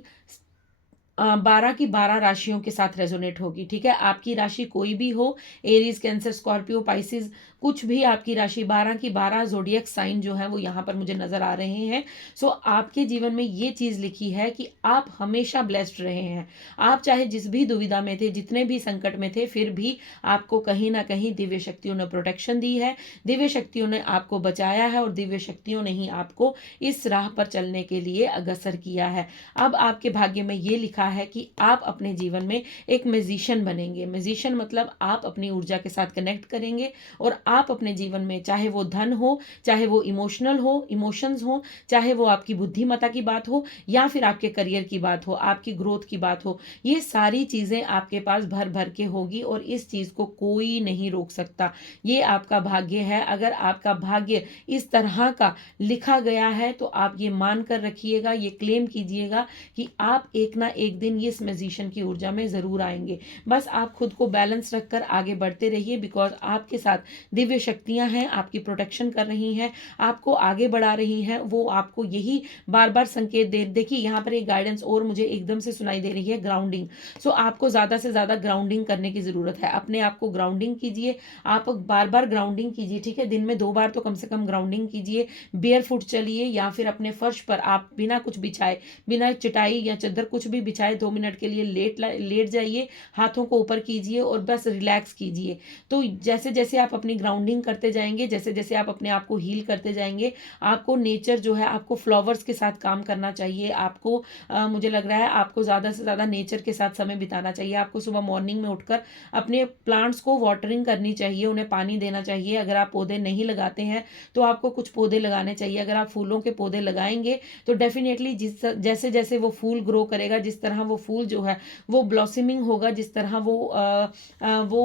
12 की 12 राशियों के साथ रेजोनेट होगी। ठीक है, आपकी राशि कोई भी हो, एरीज, कैंसर, स्कॉर्पियो, पाइसिस, कुछ भी आपकी राशि, 12 की 12 जोडियक साइन जो है वो यहाँ पर मुझे नजर आ रहे हैं। सो आपके जीवन में ये चीज लिखी है कि आप हमेशा ब्लेस्ड रहे हैं। आप चाहे जिस भी दुविधा में थे, जितने भी संकट में थे, फिर भी आपको कहीं ना कहीं दिव्य शक्तियों ने प्रोटेक्शन दी है, दिव्य शक्तियों ने आपको बचाया है और दिव्य शक्तियों ने ही आपको इस राह पर चलने के लिए अग्रसर किया है। अब आपके भाग्य में ये लिखा है कि आप अपने जीवन में एक म्यूजिशियन बनेंगे। म्यूजिशियन मतलब आप अपनी ऊर्जा के साथ कनेक्ट करेंगे और आप अपने जीवन में, चाहे वो धन हो, चाहे वो इमोशनल हो, इमोशंस हो, चाहे वो आपकी बुद्धिमत्ता की बात हो, या फिर आपके करियर की बात हो, आपकी ग्रोथ की बात हो, ये सारी चीजें आपके पास भर भर के होगी और इस चीज को कोई नहीं रोक सकता। ये आपका भाग्य है। अगर आपका भाग्य इस तरह का लिखा गया है तो आप ये मान कर रखिएगा, ये क्लेम कीजिएगा कि आप एक ना एक दिन ये इस मैजिशियन की ऊर्जा में जरूर आएंगे। बस आप खुद को बैलेंस रखकर आगे बढ़ते रहिए, बिकॉज आपके साथ दिव्य शक्तियां हैं, आपकी प्रोटेक्शन कर रही हैं, आपको आगे बढ़ा रही हैं। वो आपको यही बार बार संकेत दे, देखिए यहाँ पर एक गाइडेंस और मुझे एकदम से सुनाई दे रही है, ग्राउंडिंग। सो आपको ज्यादा से ज्यादा ग्राउंडिंग करने की जरूरत है। अपने आप को ग्राउंडिंग कीजिए, आप बार बार ग्राउंडिंग कीजिए। ठीक है, दिन में 2 बार तो कम से कम ग्राउंडिंग कीजिए। बेयर फुट चलिए या फिर अपने फर्श पर आप बिना कुछ बिछाए, बिना चटाई या चादर कुछ भी बिछाए 2 मिनट के लिए लेट जाइए, हाथों को ऊपर कीजिए और बस रिलैक्स कीजिए। तो जैसे जैसे आप अपनी ग्राउंडिंग करते जाएंगे, जैसे जैसे आप अपने आप को हील करते जाएंगे, आपको नेचर जो है, आपको फ्लावर्स के साथ काम करना चाहिए। आपको मुझे लग रहा है आपको ज़्यादा से ज़्यादा नेचर के साथ समय बिताना चाहिए। आपको सुबह मॉर्निंग में उठकर अपने प्लांट्स को वाटरिंग करनी चाहिए, उन्हें पानी देना चाहिए। अगर आप पौधे नहीं लगाते हैं तो आपको कुछ पौधे लगाने चाहिए। अगर आप फूलों के पौधे लगाएंगे तो डेफिनेटली जैसे जैसे वो फूल ग्रो करेगा, जिस तरह वो फूल जो है वो ब्लॉसमिंग होगा, जिस तरह वो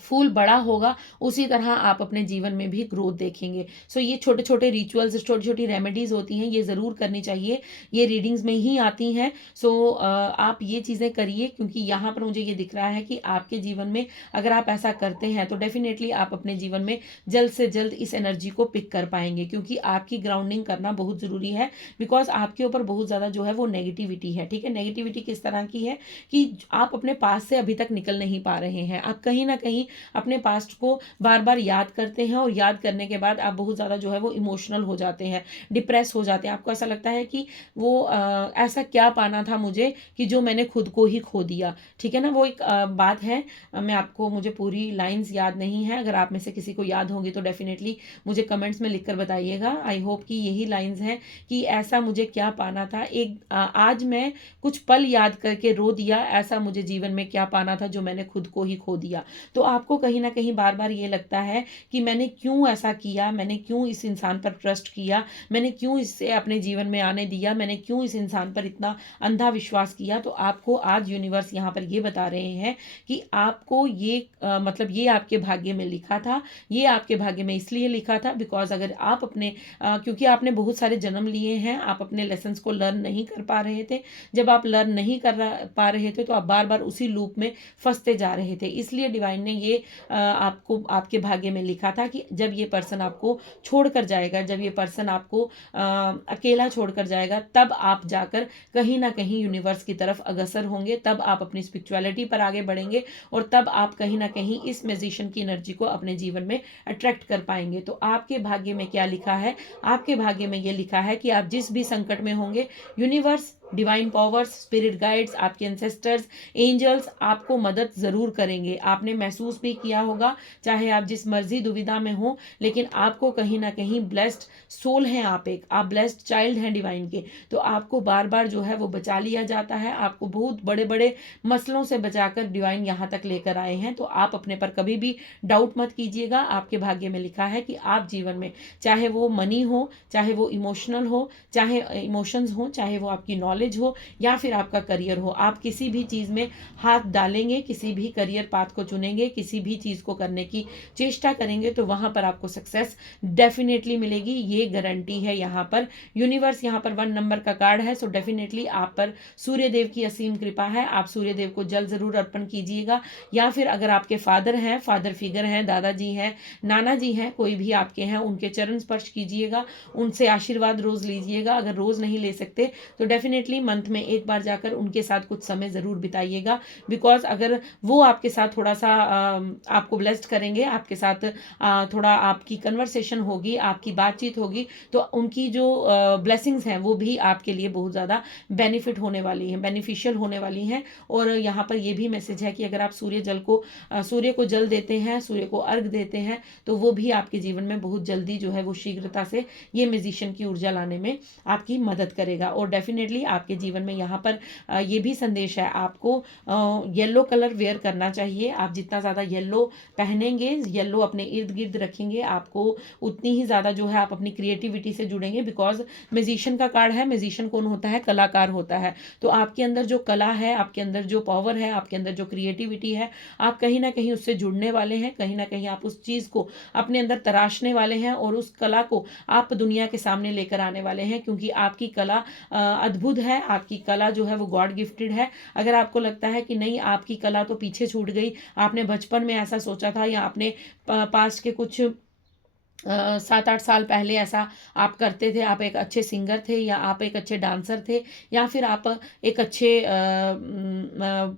फूल बड़ा होगा, उसी तरह आप अपने जीवन में भी ग्रोथ देखेंगे। सो ये छोटे छोटे रिचुअल्स, छोटी छोटी रेमेडीज होती हैं, ये ज़रूर करनी चाहिए, ये रीडिंग्स में ही आती हैं। सो आप ये चीज़ें करिए, क्योंकि यहाँ पर मुझे ये दिख रहा है कि आपके जीवन में अगर आप ऐसा करते हैं तो डेफिनेटली आप अपने जीवन में जल्द से जल्द इस एनर्जी को पिक कर पाएंगे, क्योंकि आपकी ग्राउंडिंग करना बहुत ज़रूरी है। बिकॉज आपके ऊपर बहुत ज़्यादा जो है वो नेगेटिविटी है। ठीक है, नेगेटिविटी किस तरह की है कि आप अपने पास से अभी तक निकल नहीं पा रहे हैं, आप कहीं ना कहीं अपने पास्ट को बार बार याद करते हैं और याद करने के बाद आप बहुत ज़्यादा जो है वो इमोशनल हो जाते हैं, डिप्रेस हो जाते हैं। आपको ऐसा लगता है कि वो ऐसा क्या पाना था मुझे कि जो मैंने खुद को ही खो दिया। ठीक है ना, वो एक बात है। मैं आपको, मुझे पूरी लाइंस याद नहीं है, अगर आप में से किसी को याद होंगी तो डेफिनेटली मुझे कमेंट्स में लिखकर बताइएगा। आई होप कि यही लाइंस हैं कि ऐसा मुझे क्या पाना था, आज मैं कुछ पल याद करके रो दिया, ऐसा मुझे जीवन में क्या पाना था जो मैंने खुद को ही खो दिया। तो आपको कहीं ना कहीं बार बार ये लगता है कि मैंने क्यों ऐसा किया, मैंने क्यों इस इंसान पर ट्रस्ट किया, मैंने क्यों इससे अपने जीवन में आने दिया, मैंने क्यों इस इंसान पर इतना अंधा विश्वास किया। तो आपको आज यूनिवर्स यहाँ पर ये बता रहे हैं कि आपको ये मतलब ये आपके भाग्य में लिखा था, ये आपके भाग्य में इसलिए लिखा था बिकॉज अगर आप अपने क्योंकि आपने बहुत सारे जन्म लिए हैं, आप अपने लेसन्स को लर्न नहीं कर पा रहे थे। जब आप लर्न नहीं पा रहे थे तो आप बार बार उसी लूप में फंसते जा रहे थे। इसलिए डिवाइन ने ये आपको आपके भाग्य में लिखा था कि जब ये पर्सन आपको छोड़कर जाएगा, जब ये पर्सन आपको अकेला छोड़कर जाएगा, तब आप जाकर कहीं ना कहीं यूनिवर्स की तरफ अग्रसर होंगे, तब आप अपनी स्पिरिचुअलिटी पर आगे बढ़ेंगे और तब आप कहीं ना कहीं इस मैजिशियन की एनर्जी को अपने जीवन में अट्रैक्ट कर पाएंगे। तो आपके भाग्य में क्या लिखा है? आपके भाग्य में ये लिखा है कि आप जिस भी संकट में होंगे, universe, divine powers, spirit guides, आपके एंसेस्टर्स, एंजल्स आपको मदद ज़रूर करेंगे। आपने महसूस भी किया होगा, चाहे आप जिस मर्जी दुविधा में हो, लेकिन आपको कहीं ना कहीं ब्लेस्ड सोल हैं, आप ब्लेस्ड चाइल्ड हैं डिवाइन के। तो आपको बार बार जो है वो बचा लिया जाता है, आपको बहुत बड़े बड़े मसलों से बचाकर डिवाइन यहाँ तक लेकर आए हैं। तो आप अपने पर कभी भी डाउट मत कीजिएगा। आपके भाग्य में लिखा है कि आप जीवन में, चाहे वो मनी हो, चाहे वो इमोशनल हो, चाहे इमोशंस हो, चाहे वो आपकी नॉलेज हो या फिर आपका करियर हो, आप किसी भी चीज़ में हाथ डालेंगे, किसी भी करियर पाथ को चुनेंगे, किसी भी चीज़ को करने की चेष्टा करेंगे तो वहाँ पर आपको सक्सेस डेफिनेटली मिलेगी। ये गारंटी है। यहाँ पर यूनिवर्स, यहाँ पर 1 नंबर का कार्ड है। सो डेफिनेटली आप पर सूर्य देव की असीम कृपा है। आप सूर्य देव को जल जरूर अर्पण कीजिएगा, या फिर अगर आपके फादर हैं, फादर फिगर हैं, दादाजी हैं, नाना जी हैं, कोई भी आपके हैं, उनके चरण स्पर्श कीजिएगा, उनसे आशीर्वाद रोज लीजिएगा। अगर रोज नहीं ले सकते तो डेफिनेटली मंथ में एक बार जाकर उनके साथ कुछ समय ज़रूर बिताइएगा। बिकॉज अगर वो आपके साथ थोड़ा सा आपको ब्लेस्ड करेंगे, आपके साथ थोड़ा आपकी कन्वर्सेशन होगी, आपकी बातचीत होगी, तो उनकी जो ब्लेसिंग्स हैं वो भी आपके लिए बहुत ज़्यादा बेनिफिट होने वाली हैं, बेनिफिशियल होने वाली हैं। और यहाँ पर ये भी मैसेज है कि अगर आप सूर्य को जल देते हैं, सूर्य को अर्घ देते हैं, तो वो भी आपके जीवन में बहुत जल्दी जो है वो शीघ्रता से ये म्यूजिशियन की ऊर्जा लाने में आपकी मदद करेगा। और डेफिनेटली आपके जीवन में यहाँ पर ये भी संदेश है, आपको येलो कलर वेयर करना चाहिए। आप जितना ज़्यादा येलो पहनेंगे, येलो अपने इर्द गिर्द रखेंगे, आपको उतनी ही ज़्यादा जो है आप अपनी क्रिएटिविटी से जुड़ेंगे। बिकॉज म्यूजिशियन का कार्ड है, म्यूजिशियन कौन होता है? कलाकार होता है। तो आपके अंदर जो कला है, आपके अंदर जो पावर है, आपके अंदर जो क्रिएटिविटी है, आप कहीं ना कहीं उससे जुड़ने वाले हैं, कहीं ना कहीं आप उस चीज़ को अपने अंदर तराशने वाले हैं और उस कला को आप दुनिया के सामने लेकर आने वाले हैं। क्योंकि आपकी कला अद्भुत है, आपकी कला जो है वो गॉड गिफ्टेड है। अगर आपको लगता है कि नहीं, आपकी कला तो पीछे छूट गई, आपने बचपन में ऐसा सोचा था, या आपने पास्ट के कुछ 7-8 साल पहले ऐसा आप करते थे, आप एक अच्छे सिंगर थे, या आप एक अच्छे डांसर थे, या फिर आप एक अच्छे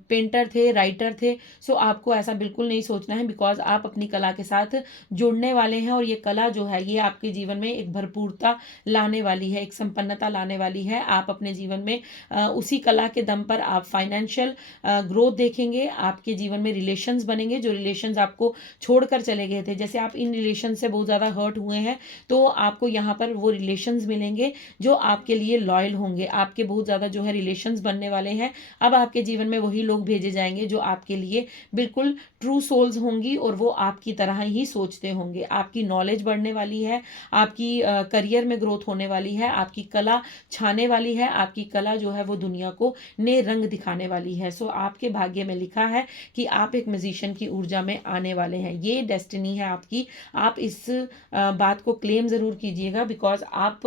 पेंटर थे, राइटर थे, सो आपको ऐसा बिल्कुल नहीं सोचना है। बिकॉज आप अपनी कला के साथ जुड़ने वाले हैं और ये कला जो है ये आपके जीवन में एक भरपूरता लाने वाली है, एक संपन्नता लाने वाली है। आप अपने जीवन में उसी कला के दम पर आप फाइनेंशियल ग्रोथ देखेंगे, आपके जीवन में रिलेशंस बनेंगे, जो रिलेशंस आपको छोड़कर चले गए थे। जैसे आप इन रिलेशन से बहुत ज़्यादा हर्ट हुए हैं, तो आपको यहाँ पर वो रिलेशंस मिलेंगे जो आपके लिए लॉयल होंगे। आपके बहुत ज़्यादा जो है रिलेशंस बनने वाले हैं। अब आपके जीवन में वही लोग भेजे जाएंगे जो आपके लिए बिल्कुल ट्रू सोल्स होंगी और वो आपकी तरह ही सोचते होंगे। आपकी नॉलेज बढ़ने वाली है, आपकी करियर में ग्रोथ होने वाली है, आपकी कला छाने वाली है, आपकी कला जो है वो दुनिया को नए रंग दिखाने वाली है। सो आपके भाग्य में लिखा है कि आप एक म्यूजिशियन की ऊर्जा में आने वाले हैं। ये डेस्टिनी है आपकी। आप इस बात को क्लेम ज़रूर कीजिएगा। बिकॉज आप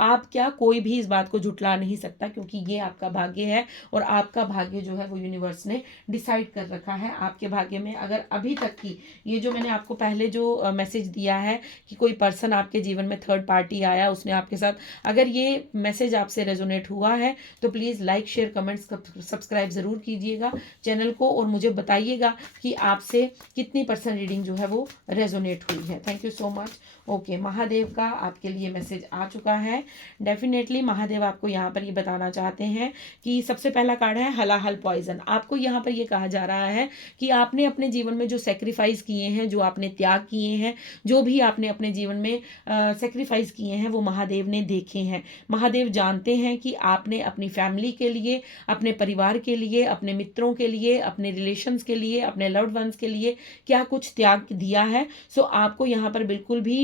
आप क्या, कोई भी इस बात को झुटला नहीं सकता, क्योंकि ये आपका भाग्य है और आपका भाग्य जो है वो यूनिवर्स ने डिसाइड कर रखा है। आपके भाग्य में अगर अभी तक की ये जो मैंने आपको पहले जो मैसेज दिया है कि कोई पर्सन आपके जीवन में थर्ड पार्टी आया, उसने आपके साथ, अगर ये मैसेज आपसे रेजोनेट हुआ है तो please like share comments subscribe ज़रूर कीजिएगा चैनल को, और मुझे बताइएगा कि आपसे कितनी % रीडिंग जो है वो रेजोनेट हुई है। Thank you so much. Okay, Mahadev का आपके लिए मैसेज आ चुका है। डेफिनेटली महादेव आपको यहाँ पर ये बताना चाहते हैं कि सबसे पहला कार्ड है हलाहल पॉइजन। आपको यहाँ पर ये कहा जा रहा है कि आपने अपने जीवन में जो सेक्रीफाइस किए हैं, जो आपने त्याग किए हैं, जो भी आपने अपने जीवन में सेक्रीफाइस किए हैं, वो महादेव ने देखे हैं। महादेव जानते हैं कि आपने अपनी फैमिली के लिए, अपने परिवार के लिए, अपने मित्रों के लिए, अपने रिलेशंस के लिए, अपने लव्ड वंस के लिए क्या कुछ त्याग दिया है। सो आपको यहाँ पर बिल्कुल भी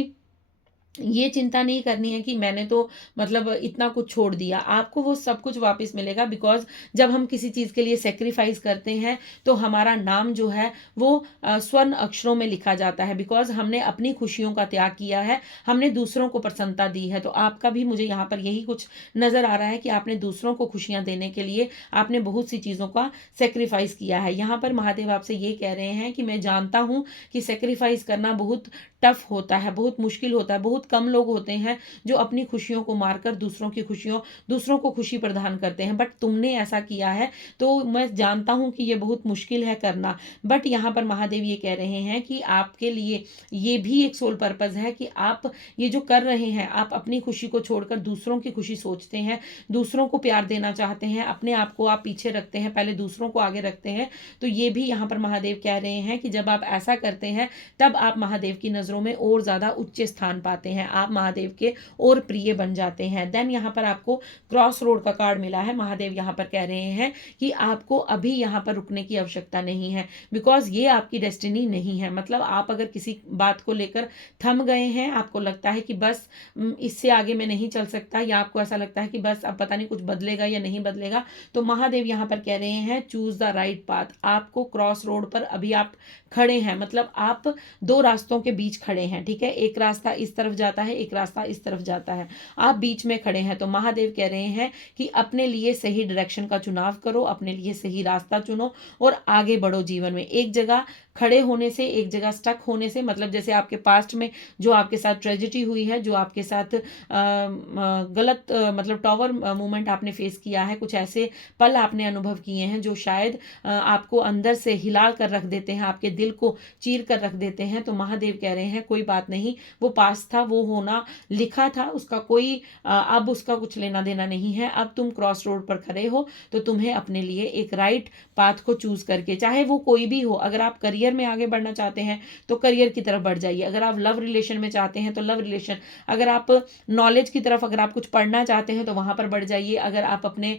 ये चिंता नहीं करनी है कि मैंने तो मतलब इतना कुछ छोड़ दिया। आपको वो सब कुछ वापस मिलेगा, बिकॉज जब हम किसी चीज़ के लिए सेक्रीफाइस करते हैं तो हमारा नाम जो है वो स्वर्ण अक्षरों में लिखा जाता है, बिकॉज हमने अपनी खुशियों का त्याग किया है, हमने दूसरों को प्रसन्नता दी है। तो आपका भी मुझे यहाँ पर यही कुछ नज़र आ रहा है कि आपने दूसरों को खुशियाँ देने के लिए आपने बहुत सी चीज़ों का सेक्रीफाइस किया है। यहाँ पर महादेव आपसे ये कह रहे हैं कि मैं जानता हूँ कि सेक्रीफाइस करना बहुत टफ होता है, बहुत मुश्किल होता है। बहुत कम लोग होते हैं जो अपनी खुशियों को मारकर दूसरों को खुशी प्रदान करते हैं, बट तुमने ऐसा किया है। तो मैं जानता हूं कि ये बहुत मुश्किल है करना, बट यहाँ पर महादेव ये कह रहे हैं कि आपके लिए ये भी एक सोल पर्पस है कि आप ये जो कर रहे हैं, आप अपनी खुशी को छोड़कर दूसरों की खुशी सोचते हैं, दूसरों को प्यार देना चाहते हैं, अपने आप को आप पीछे रखते हैं, पहले दूसरों को आगे रखते हैं। तो ये भी यहाँ पर महादेव कह रहे हैं कि जब आप ऐसा करते हैं तब आप महादेव की नज़रों में और ज़्यादा उच्च स्थान पाते हैं, आप महादेव के और प्रिय बन जाते हैं। देन यहाँ पर आपको क्रॉस रोड का कार्ड मिला है। महादेव यहाँ पर कह रहे हैं कि आपको अभी यहाँ पर रुकने की आवश्यकता नहीं है, बिकॉज ये आपकी डेस्टिनी नहीं है। मतलब आप अगर किसी बात को लेकर थम गए हैं, आपको लगता है कि बस इससे आगे मैं नहीं चल सकता, या आपको ऐसा लगता है कि बस अब पता नहीं कुछ बदलेगा या नहीं बदलेगा, तो महादेव यहाँ पर कह रहे हैं चूज द राइट पाथ। आपको क्रॉस रोड पर अभी आप खड़े हैं, मतलब आप दो रास्तों के बीच खड़े हैं, ठीक है। एक रास्ता इस तरफ जाता है, एक रास्ता इस तरफ जाता है, आप बीच में खड़े हैं। तो महादेव कह रहे हैं कि अपने लिए सही डायरेक्शन का चुनाव करो, अपने लिए सही रास्ता चुनो और आगे बढ़ो जीवन में। एक जगह खड़े होने से, एक जगह स्टक होने से, मतलब जैसे आपके पास्ट में जो आपके साथ ट्रेजेडी हुई है, जो आपके साथ गलत मतलब टॉवर मूवमेंट आपने फेस किया है, कुछ ऐसे पल आपने अनुभव किए हैं जो शायद आपको अंदर से हिला कर रख देते हैं, आपके दिल को चीर कर रख देते हैं। तो महादेव कह रहे हैं कोई बात नहीं, वो पास था, वो होना लिखा था, उसका कोई अब उसका कुछ लेना देना नहीं है। अब तुम क्रॉस रोड पर खड़े हो तो तुम्हें अपने लिए एक राइट पाथ को चूज करके, चाहे वो कोई भी हो, अगर आप करियर में आगे बढ़ना चाहते हैं तो करियर की तरफ बढ़ जाइए, अगर आप लव रिलेशन में चाहते हैं तो लव रिलेशन, अगर आप नॉलेज की तरफ, अगर आप कुछ पढ़ना चाहते हैं तो वहां पर बढ़ जाइए, अगर आप अपने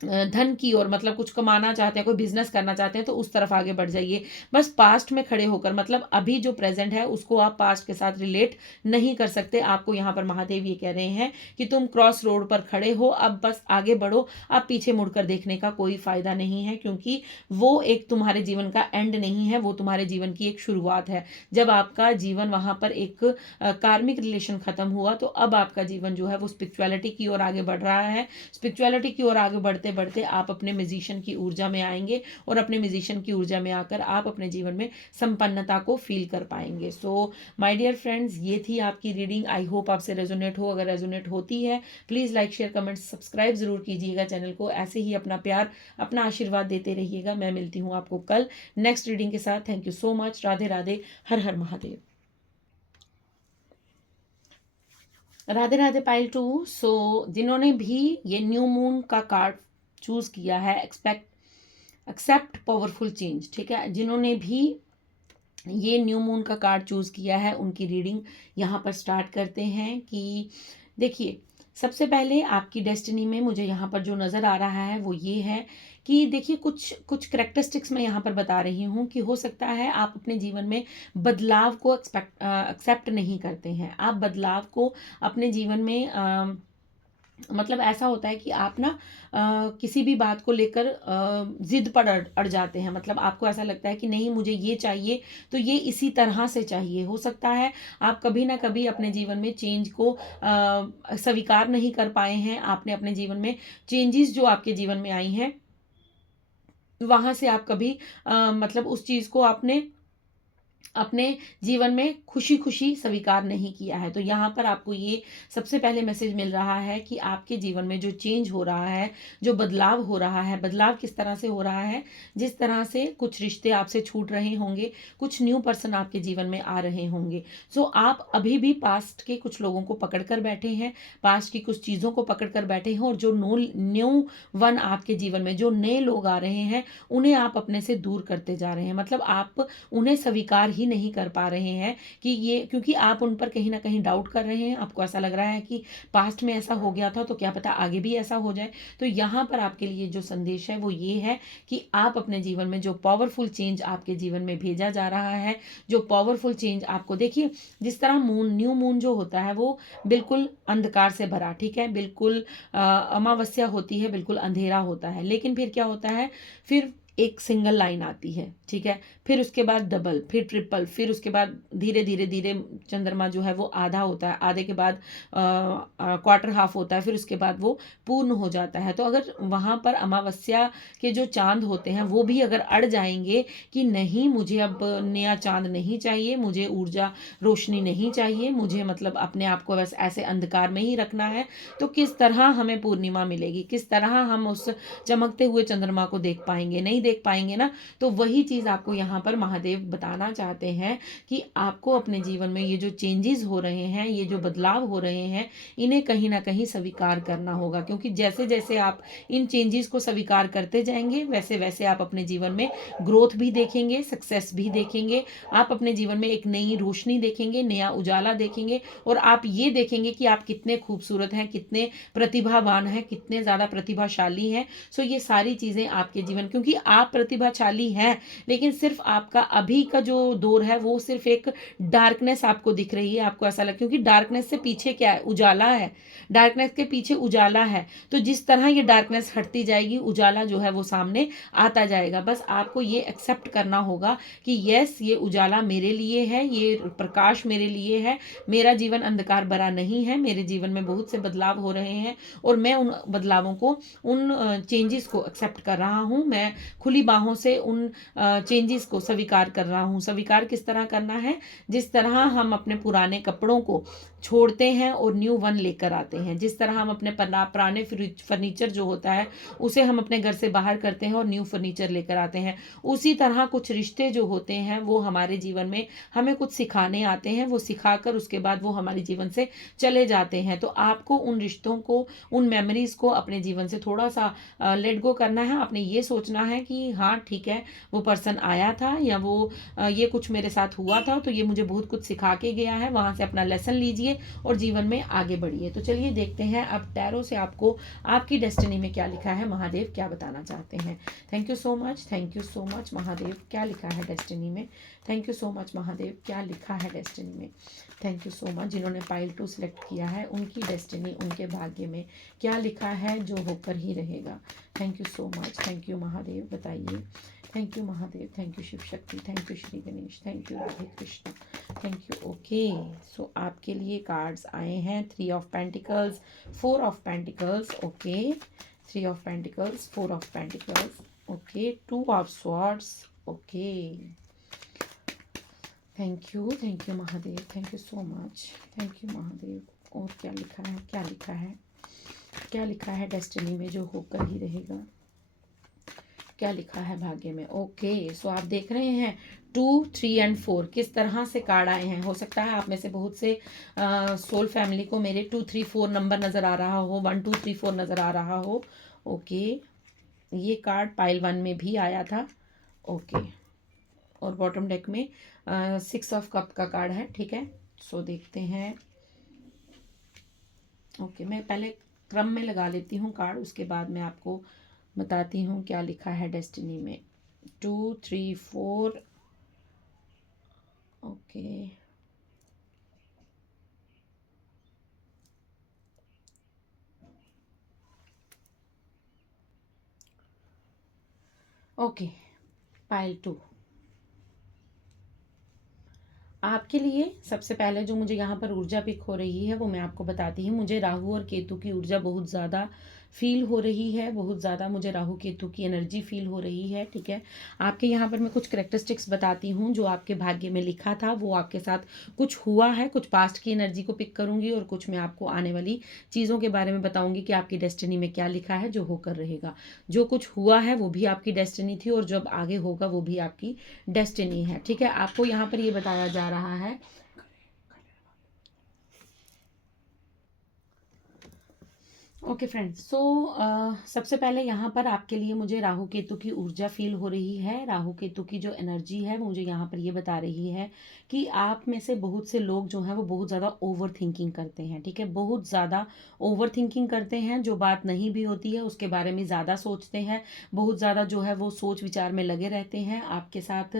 धन की ओर मतलब कुछ कमाना चाहते हैं, कोई बिजनेस करना चाहते हैं तो उस तरफ आगे बढ़ जाइए। बस पास्ट में खड़े होकर, मतलब अभी जो प्रेजेंट है उसको आप पास्ट के साथ रिलेट नहीं कर सकते। आपको यहाँ पर महादेव ये कह रहे हैं कि तुम क्रॉस रोड पर खड़े हो, अब बस आगे बढ़ो, अब पीछे मुड़कर देखने का कोई फायदा नहीं है, क्योंकि वो एक तुम्हारे जीवन का एंड नहीं है, वो तुम्हारे जीवन की एक शुरुआत है। जब आपका जीवन वहां पर एक कार्मिक रिलेशन खत्म हुआ, तो अब आपका जीवन जो है वो स्पिरिचुअलिटी की ओर आगे बढ़ रहा है। स्पिरिचुअलिटी की ओर आगे बढ़ते बढ़ते आप अपने म्यूजिशियन की ऊर्जा में आएंगे, और अपने म्यूजिशियन की ऊर्जा में आकर आप अपने जीवन में संपन्नता को फील कर पाएंगे। सो माय डियर फ्रेंड्स, ये थी आपकी रीडिंग। आई होप आपसे रेजोनेट हो। अगर रेजोनेट होती है please like share comment subscribe जरूर कीजिएगा चैनल को। ऐसे ही अपना प्यार, अपना आशीर्वाद देते रहिएगा। मैं मिलती हूँ आपको कल नेक्स्ट रीडिंग के साथ। Thank you so much. Radhe Radhe, her her Mahadev. Radhe Radhe pile 2। सो जिन्होंने भी ये न्यू मून का कार्ड चूज किया है, एक्सेप्ट पावरफुल चेंज, ठीक है, जिन्होंने भी ये न्यू मून का कार्ड चूज किया है उनकी रीडिंग यहाँ पर स्टार्ट करते हैं। कि देखिए, सबसे पहले आपकी डेस्टिनी में मुझे यहाँ पर जो नज़र आ रहा है वो ये है कि देखिए, कुछ कुछ करेक्टरिस्टिक्स मैं यहाँ पर बता रही हूँ कि हो सकता है आप अपने जीवन में बदलाव को एक्सेप्ट नहीं करते हैं, आप बदलाव को अपने जीवन में मतलब ऐसा होता है कि आप ना किसी भी बात को लेकर ज़िद पर अड़ जाते हैं। मतलब आपको ऐसा लगता है कि नहीं, मुझे ये चाहिए तो ये इसी तरह से चाहिए। हो सकता है आप कभी ना कभी अपने जीवन में चेंज को स्वीकार नहीं कर पाए हैं। आपने अपने जीवन में चेंजेस जो आपके जीवन में आई हैं, वहाँ से आप कभी मतलब उस चीज़ को आपने अपने जीवन में खुशी-खुशी स्वीकार नहीं किया है। तो यहाँ पर आपको ये सबसे पहले मैसेज मिल रहा है कि आपके जीवन में जो चेंज हो रहा है, जो बदलाव हो रहा है, बदलाव किस तरह से हो रहा है? जिस तरह से कुछ रिश्ते आपसे छूट रहे होंगे, कुछ न्यू पर्सन आपके जीवन में आ रहे होंगे। सो आप अभी भी पास्ट के कुछ लोगों को पकड़ कर बैठे हैं, पास्ट की कुछ चीज़ों को पकड़ कर बैठे हैं, और जो न्यू वन आपके जीवन में जो नए लोग आ रहे हैं, उन्हें आप अपने से दूर करते जा रहे हैं। मतलब आप उन्हें स्वीकार ही नहीं कर पा रहे हैं कि ये, क्योंकि आप उन पर कहीं न कहीं डाउट कर रहे हैं। आपको ऐसा लग रहा है कि पास्ट में ऐसा हो गया था तो क्या पता आगे भी ऐसा हो जाए। तो यहाँ पर आपके लिए जो संदेश है वो ये है कि आप अपने जीवन में जो पावरफुल चेंज आपके जीवन में भेजा जा रहा है, जो पावरफुल चेंज आपको देखिए, जिस तरह न्यू मून जो होता है वो बिल्कुल अंधकार से भरा, ठीक है? बिल्कुल अमावस्या होती है, बिल्कुल अंधेरा होता है। लेकिन फिर क्या होता है, फिर एक सिंगल लाइन आती है, ठीक है? फिर उसके बाद डबल, फिर ट्रिपल, फिर उसके बाद धीरे धीरे धीरे चंद्रमा जो है वो आधा होता है, आधे के बाद क्वार्टर हाफ होता है, फिर उसके बाद वो पूर्ण हो जाता है। तो अगर वहाँ पर अमावस्या के जो चांद होते हैं वो भी अगर अड़ जाएंगे कि नहीं, मुझे अब नया चांद नहीं चाहिए, मुझे ऊर्जा रोशनी नहीं चाहिए, मुझे मतलब अपने आप को बस ऐसे अंधकार में ही रखना है, तो किस तरह हमें पूर्णिमा मिलेगी? किस तरह हम उस चमकते हुए चंद्रमा को देख पाएंगे? नहीं देख पाएंगे ना। तो वही चीज़ आपको यहाँ पर महादेव बताना चाहते हैं कि आपको अपने जीवन में ये जो चेंजेस हो रहे हैं, ये जो बदलाव हो रहे हैं, इन्हें कहीं ना कहीं स्वीकार करना होगा। क्योंकि जैसे जैसे आप इन चेंजेस को स्वीकार करते जाएंगे, वैसे वैसे आप अपने जीवन में ग्रोथ भी देखेंगे, सक्सेस भी देखेंगे। आप अपने जीवन में एक नई रोशनी देखेंगे, नया उजाला देखेंगे, और आप ये देखेंगे कि आप कितने खूबसूरत हैं, कितने प्रतिभावान हैं, कितने ज़्यादा प्रतिभाशाली हैं। सो ये सारी चीज़ें आपके जीवन, क्योंकि आप प्रतिभाशाली हैं, लेकिन सिर्फ आपका अभी का जो दौर है वो सिर्फ एक डार्कनेस आपको दिख रही है। आपको ऐसा लग, क्योंकि डार्कनेस से पीछे क्या है? उजाला है। डार्कनेस के पीछे उजाला है। तो जिस तरह ये डार्कनेस हटती जाएगी, उजाला जो है वो सामने आता जाएगा। बस आपको ये एक्सेप्ट करना होगा कि यस, ये उजाला मेरे लिए है, ये प्रकाश मेरे लिए है। मेरा जीवन अंधकार भरा नहीं है, मेरे जीवन में बहुत से बदलाव हो रहे हैं, और मैं उन बदलावों को, उन चेंजेस को एक्सेप्ट कर रहा हूँ। मैं खुली बाहों से उन चेंजेस को स्वीकार कर रहा हूँ। स्वीकार किस तरह करना है? जिस तरह हम अपने पुराने कपड़ों को छोड़ते हैं और न्यू वन लेकर आते हैं, जिस तरह हम अपने पुराने फर्नीचर जो होता है उसे हम अपने घर से बाहर करते हैं और न्यू फर्नीचर लेकर आते हैं, उसी तरह कुछ रिश्ते जो होते हैं वो हमारे जीवन में हमें कुछ सिखाने आते हैं। वो सिखाकर उसके बाद वो हमारे जीवन से चले जाते हैं। तो आपको उन रिश्तों को, उन मेमोरीज को अपने जीवन से थोड़ा सा लेट गो करना है। आपने ये सोचना है कि हाँ ठीक है, वो पर्सन आया था, या वो ये कुछ मेरे साथ हुआ था, तो ये मुझे बहुत कुछ सिखा के गया है। वहाँ से अपना लेसन लीजिए और जीवन में आगे बढ़िए। तो चलिए देखते हैं अब टैरो से आपको आपकी डेस्टिनी में क्या लिखा है, महादेव क्या बताना चाहते हैं। Thank you so much, thank you so much Mahadev, क्या लिखा है डेस्टिनी में। Thank you so much Mahadev, क्या लिखा है डेस्टिनी में। Thank you so much. जिन्होंने पाइल 2 सिलेक्ट किया है, उनकी डेस्टिनी, उनके भाग्य में क्या लिखा है, जो होकर ही रहेगा। Thank you so much, thank you Mahadev, बताइए। Thank you Mahadev, thank you Shiv Shakti, thank you Shri Ganesh, thank you Radhe Krishna, thank you. Okay, so आपके लिए कार्ड्स आए हैं 3 of pentacles, 4 of pentacles, okay, 3 of pentacles, 4 of pentacles, okay, 2 of swords, okay. Thank you Mahadev, thank you so much, thank you Mahadev. और क्या लिखा है, क्या लिखा है, क्या लिखा है डेस्टिनी में, जो होकर ही रहेगा। क्या लिखा है भाग्य में। ओके, सो आप देख रहे हैं 2, 3 एंड 4 किस तरह से कार्ड आए हैं। हो सकता है आप में से बहुत से सोल फैमिली को मेरे 2, 3, 4 नंबर नज़र आ रहा हो, 1, 2, 3, 4 नज़र आ रहा हो। ओके, ये कार्ड पाइल 1 में भी आया था। ओके, और बॉटम डेक में 6 ऑफ कप का कार्ड है, ठीक है। सो देखते हैं। ओके, मैं पहले क्रम में लगा लेती हूँ कार्ड, उसके बाद मैं आपको बताती हूँ क्या लिखा है डेस्टिनी में। 2, 3, 4, ओके, ओके, पाइल 2। आपके लिए सबसे पहले जो मुझे यहाँ पर ऊर्जा पिक हो रही है वो मैं आपको बताती हूँ। मुझे राहु और केतु की ऊर्जा बहुत ज़्यादा फील हो रही है, बहुत ज़्यादा मुझे राहु केतु की एनर्जी फील हो रही है, ठीक है। आपके यहाँ पर मैं कुछ करेक्टरिस्टिक्स बताती हूँ जो आपके भाग्य में लिखा था, वो आपके साथ कुछ हुआ है, कुछ पास्ट की एनर्जी को पिक करूँगी और कुछ मैं आपको आने वाली चीज़ों के बारे में बताऊँगी कि आपकी डेस्टिनी में क्या लिखा है जो होकर रहेगा। जो कुछ हुआ है वो भी आपकी डेस्टिनी थी और जब आगे होगा वो भी आपकी डेस्टिनी है, ठीक है। आपको यहाँ पर ये बताया जा रहा है। ओके फ्रेंड्स, सो सबसे पहले यहाँ पर आपके लिए मुझे राहु केतु की ऊर्जा फील हो रही है। राहु केतु की जो एनर्जी है वो मुझे यहाँ पर ये बता रही है कि आप में से बहुत से लोग जो हैं वो बहुत ज़्यादा ओवर थिंकिंग करते हैं, ठीक है। बहुत ज़्यादा ओवर थिंकिंग करते हैं, जो बात नहीं भी होती है उसके बारे में ज़्यादा सोचते हैं, बहुत ज़्यादा जो है वो सोच विचार में लगे रहते हैं। आपके साथ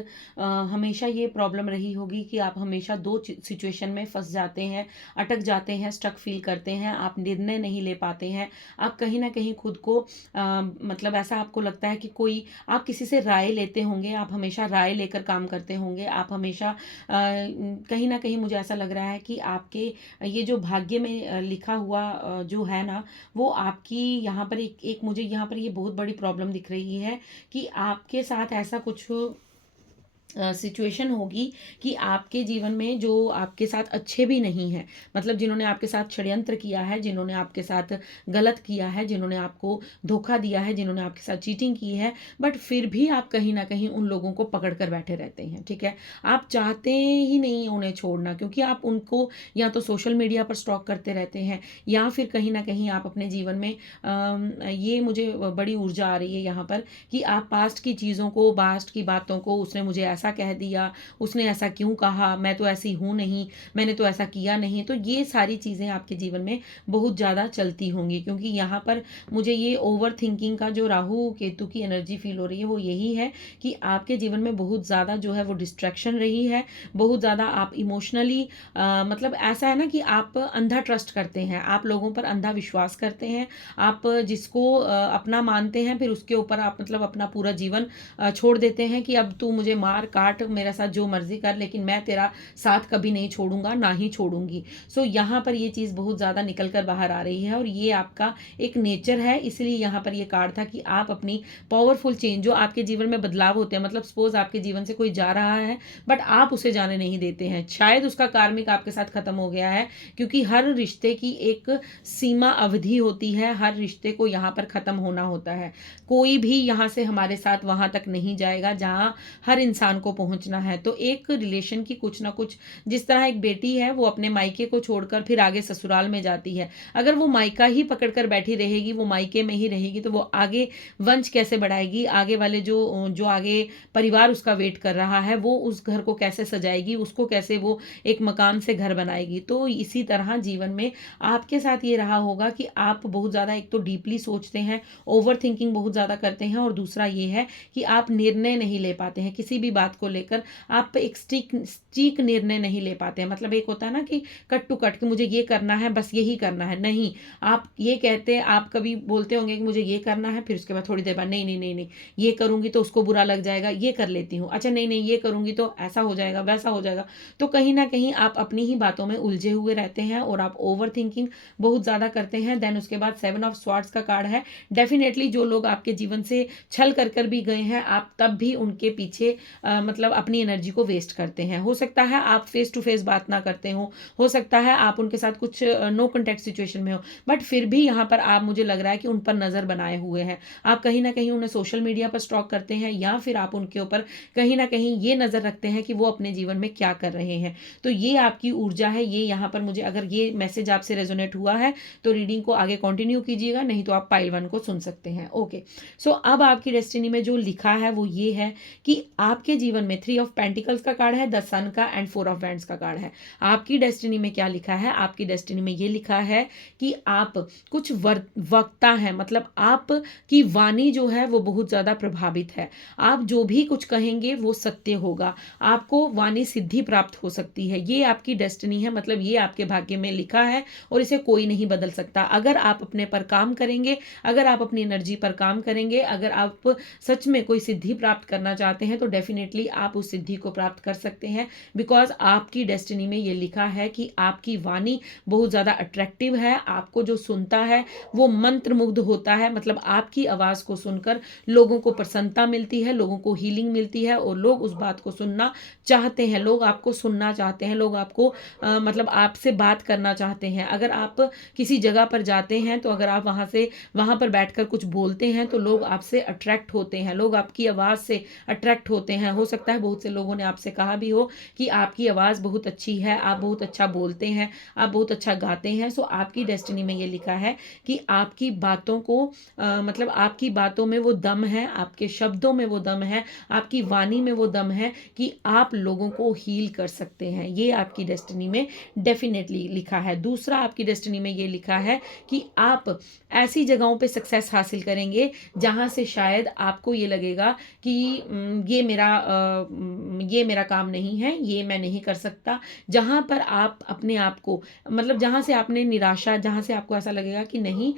हमेशा ये प्रॉब्लम रही होगी कि आप हमेशा दो सिचुएशन में फंस जाते हैं, अटक जाते हैं, स्टक फील करते हैं, आप निर्णय नहीं ले पाते हैं। आप कहीं ना कहीं खुद को मतलब ऐसा आपको लगता है कि कोई, आप किसी से राय लेते होंगे, आप हमेशा राय लेकर काम करते होंगे, आप हमेशा कहीं ना कहीं मुझे ऐसा लग रहा है कि आपके ये जो भाग्य में लिखा हुआ जो है ना, वो आपकी यहाँ पर एक मुझे यहाँ पर ये बहुत बड़ी प्रॉब्लम दिख रही है कि आपके साथ ऐसा कुछ सिचुएशन होगी कि आपके जीवन में जो आपके साथ अच्छे भी नहीं हैं, मतलब जिन्होंने आपके साथ षड्यंत्र किया है, जिन्होंने आपके साथ गलत किया है, जिन्होंने आपको धोखा दिया है, जिन्होंने आपके साथ चीटिंग की है, बट फिर भी आप कहीं ना कहीं उन लोगों को पकड़ कर बैठे रहते हैं, ठीक है। आप चाहते ही नहीं उन्हें छोड़ना, क्योंकि आप उनको या तो सोशल मीडिया पर स्टॉक करते रहते हैं या फिर कहीं ना कहीं आप अपने जीवन में ये मुझे बड़ी ऊर्जा आ रही है यहाँ पर कि आप पास्ट की चीज़ों को, पास्ट की बातों को, उसने मुझे ऐसा कह दिया, उसने ऐसा क्यों कहा, मैं तो ऐसी हूँ नहीं, मैंने तो ऐसा किया नहीं, तो ये सारी चीज़ें आपके जीवन में बहुत ज़्यादा चलती होंगी। क्योंकि यहाँ पर मुझे ये ओवर थिंकिंग का जो राहु केतु की एनर्जी फील हो रही है वो यही है कि आपके जीवन में बहुत ज़्यादा जो है वो डिस्ट्रैक्शन रही है, बहुत ज़्यादा आप इमोशनली मतलब ऐसा है ना कि आप अंधा ट्रस्ट करते हैं, आप लोगों पर अंधा विश्वास करते हैं, आप जिसको अपना मानते हैं फिर उसके ऊपर आप मतलब अपना पूरा जीवन छोड़ देते हैं कि अब तू मुझे मार काट, मेरे साथ जो मर्जी कर, लेकिन मैं तेरा साथ कभी नहीं छोड़ूंगा, ना ही छोड़ूंगी। सो यहाँ पर ये चीज़ बहुत ज़्यादा निकल कर बाहर आ रही है और ये आपका एक नेचर है। इसलिए यहाँ पर ये कार्ड था कि आप अपनी पावरफुल चेंज, जो आपके जीवन में बदलाव होते हैं, मतलब सपोज आपके जीवन से कोई जा रहा है बट आप उसे जाने नहीं देते हैं, शायद उसका कार्मिक आपके साथ खत्म हो गया है, क्योंकि हर रिश्ते की एक सीमा अवधि होती है, हर रिश्ते को यहाँ पर खत्म होना होता है। कोई भी यहाँ से हमारे साथ वहां तक नहीं जाएगा जहाँ हर इंसान को पहुंचना है। तो एक रिलेशन की कुछ ना कुछ, जिस तरह एक बेटी है वो अपने मायके को छोड़कर फिर आगे ससुराल में जाती है, अगर वो मायका ही पकड़कर बैठी रहेगी, वो मायके में ही रहेगी, तो वो आगे वंश कैसे बढ़ाएगी, आगे वाले जो जो आगे परिवार उसका वेट कर रहा है वो उस घर को कैसे सजाएगी, उसको कैसे वो एक मकान से घर बनाएगी। तो इसी तरह जीवन में आपके साथ ये रहा होगा कि आप बहुत ज़्यादा एक तो डीपली सोचते हैं, ओवर थिंकिंग बहुत ज़्यादा करते हैं, और दूसरा ये है कि आप निर्णय नहीं ले पाते हैं किसी भी बात को लेकर, आप एक स्टीक निर्णय नहीं ले पाते हैं। मतलब एक होता है ना कि कट टू कट कि मुझे ये करना है, बस यही करना है, नहीं, आप ये कहते हैं, आप कभी बोलते होंगे कि मुझे ये करना है, फिर उसके बाद थोड़ी देर बाद नहीं नहीं नहीं नहीं, ये करूंगी तो उसको बुरा लग जाएगा, ये कर लेती हूँ, अच्छा नहीं नहीं ये करूंगी तो ऐसा हो जाएगा, वैसा हो जाएगा। तो कहीं ना कहीं आप अपनी ही बातों में उलझे हुए रहते हैं और आप ओवर थिंकिंग बहुत ज़्यादा करते हैं। देन उसके बाद 7 ऑफ स्वॉर्ड्स का कार्ड है। डेफिनेटली जो लोग आपके जीवन से छल कर कर भी गए हैं, आप तब भी उनके पीछे मतलब अपनी एनर्जी को वेस्ट करते हैं। हो सकता है आप फेस टू फेस बात ना करते हो सकता है आप उनके साथ कुछ नो कॉन्टेक्ट सिचुएशन में हो, बट फिर भी यहाँ पर आप, मुझे लग रहा है कि उन पर नज़र बनाए हुए हैं आप, कहीं ना कहीं उन्हें सोशल मीडिया पर स्टॉक करते हैं, या फिर आप उनके ऊपर कहीं ना कहीं ये नज़र रखते हैं कि वो अपने जीवन में क्या कर रहे हैं। तो ये आपकी ऊर्जा है। ये यहाँ पर मुझे, अगर ये मैसेज आपसे रेजोनेट हुआ है तो रीडिंग को आगे कंटिन्यू कीजिएगा, नहीं तो आप पाइल 1 को सुन सकते हैं। ओके, सो अब आपकी डेस्टिनी में जो लिखा है वो ये है कि आपके जीवन में 3 ऑफ पेंटिकल्स का कार्ड है, द सन का एंड 4 ऑफ वैंड्स का कार्ड है। आपकी डेस्टिनी में क्या लिखा है? आपकी डेस्टिनी में ये लिखा है कि आप कुछ वक्ता हैं, मतलब आपकी वाणी जो है वो बहुत ज़्यादा प्रभावित है। आप जो भी कुछ कहेंगे वो सत्य होगा, आपको वाणी सिद्धि प्राप्त हो सकती है। ये आपकी डेस्टिनी है, मतलब ये आपके भाग्य में लिखा है और इसे कोई नहीं बदल सकता। अगर आप अपने पर काम करेंगे, अगर आप अपनी एनर्जी पर काम करेंगे, अगर आप सच में कोई सिद्धि प्राप्त करना चाहते हैं तो डेफिनेटली आप उस सिद्धि को प्राप्त कर सकते हैं। बिकॉज आपकी डेस्टिनी में ये लिखा है कि आपकी वाणी बहुत ज़्यादा अट्रैक्टिव है। आपको जो सुनता है वो मंत्रमुग्ध होता है, मतलब आपकी आवाज़ को सुनकर लोगों को प्रसन्नता मिलती है, लोगों को हीलिंग मिलती है और लोग उस बात को सुनना चाहते हैं, लोग आपको सुनना चाहते हैं, लोग आपको मतलब आपसे बात करना चाहते हैं। अगर आप किसी जगह पर जाते हैं तो अगर आप वहाँ पर बैठकर कुछ बोलते हैं तो लोग आपसे अट्रैक्ट होते हैं, लोग आपकी आवाज़ से अट्रैक्ट होते हैं। हो सकता है बहुत से लोगों ने आपसे कहा भी हो कि आपकी आवाज़ बहुत अच्छी है, आप बहुत अच्छा बोलते हैं, आप बहुत अच्छा गाते हैं। सो आपकी डेस्टिनी में ये लिखा है कि आपकी बातों को मतलब आपकी बातों में वो दम है, आपके शब्दों में वो दम है, आपकी वाणी में वो दम है कि आप लोगों को हील कर सकते हैं। ये आपकी डेस्टिनी में डेफिनेटली लिखा है। दूसरा, आपकी डेस्टिनी में ये लिखा है कि आप ऐसी जगहों पे सक्सेस हासिल करेंगे जहाँ से शायद आपको ये लगेगा कि ये मेरा काम नहीं है, ये मैं नहीं कर सकता। जहाँ पर आप अपने आप को, मतलब जहाँ से आपने निराशा, जहाँ से आपको ऐसा लगेगा कि नहीं,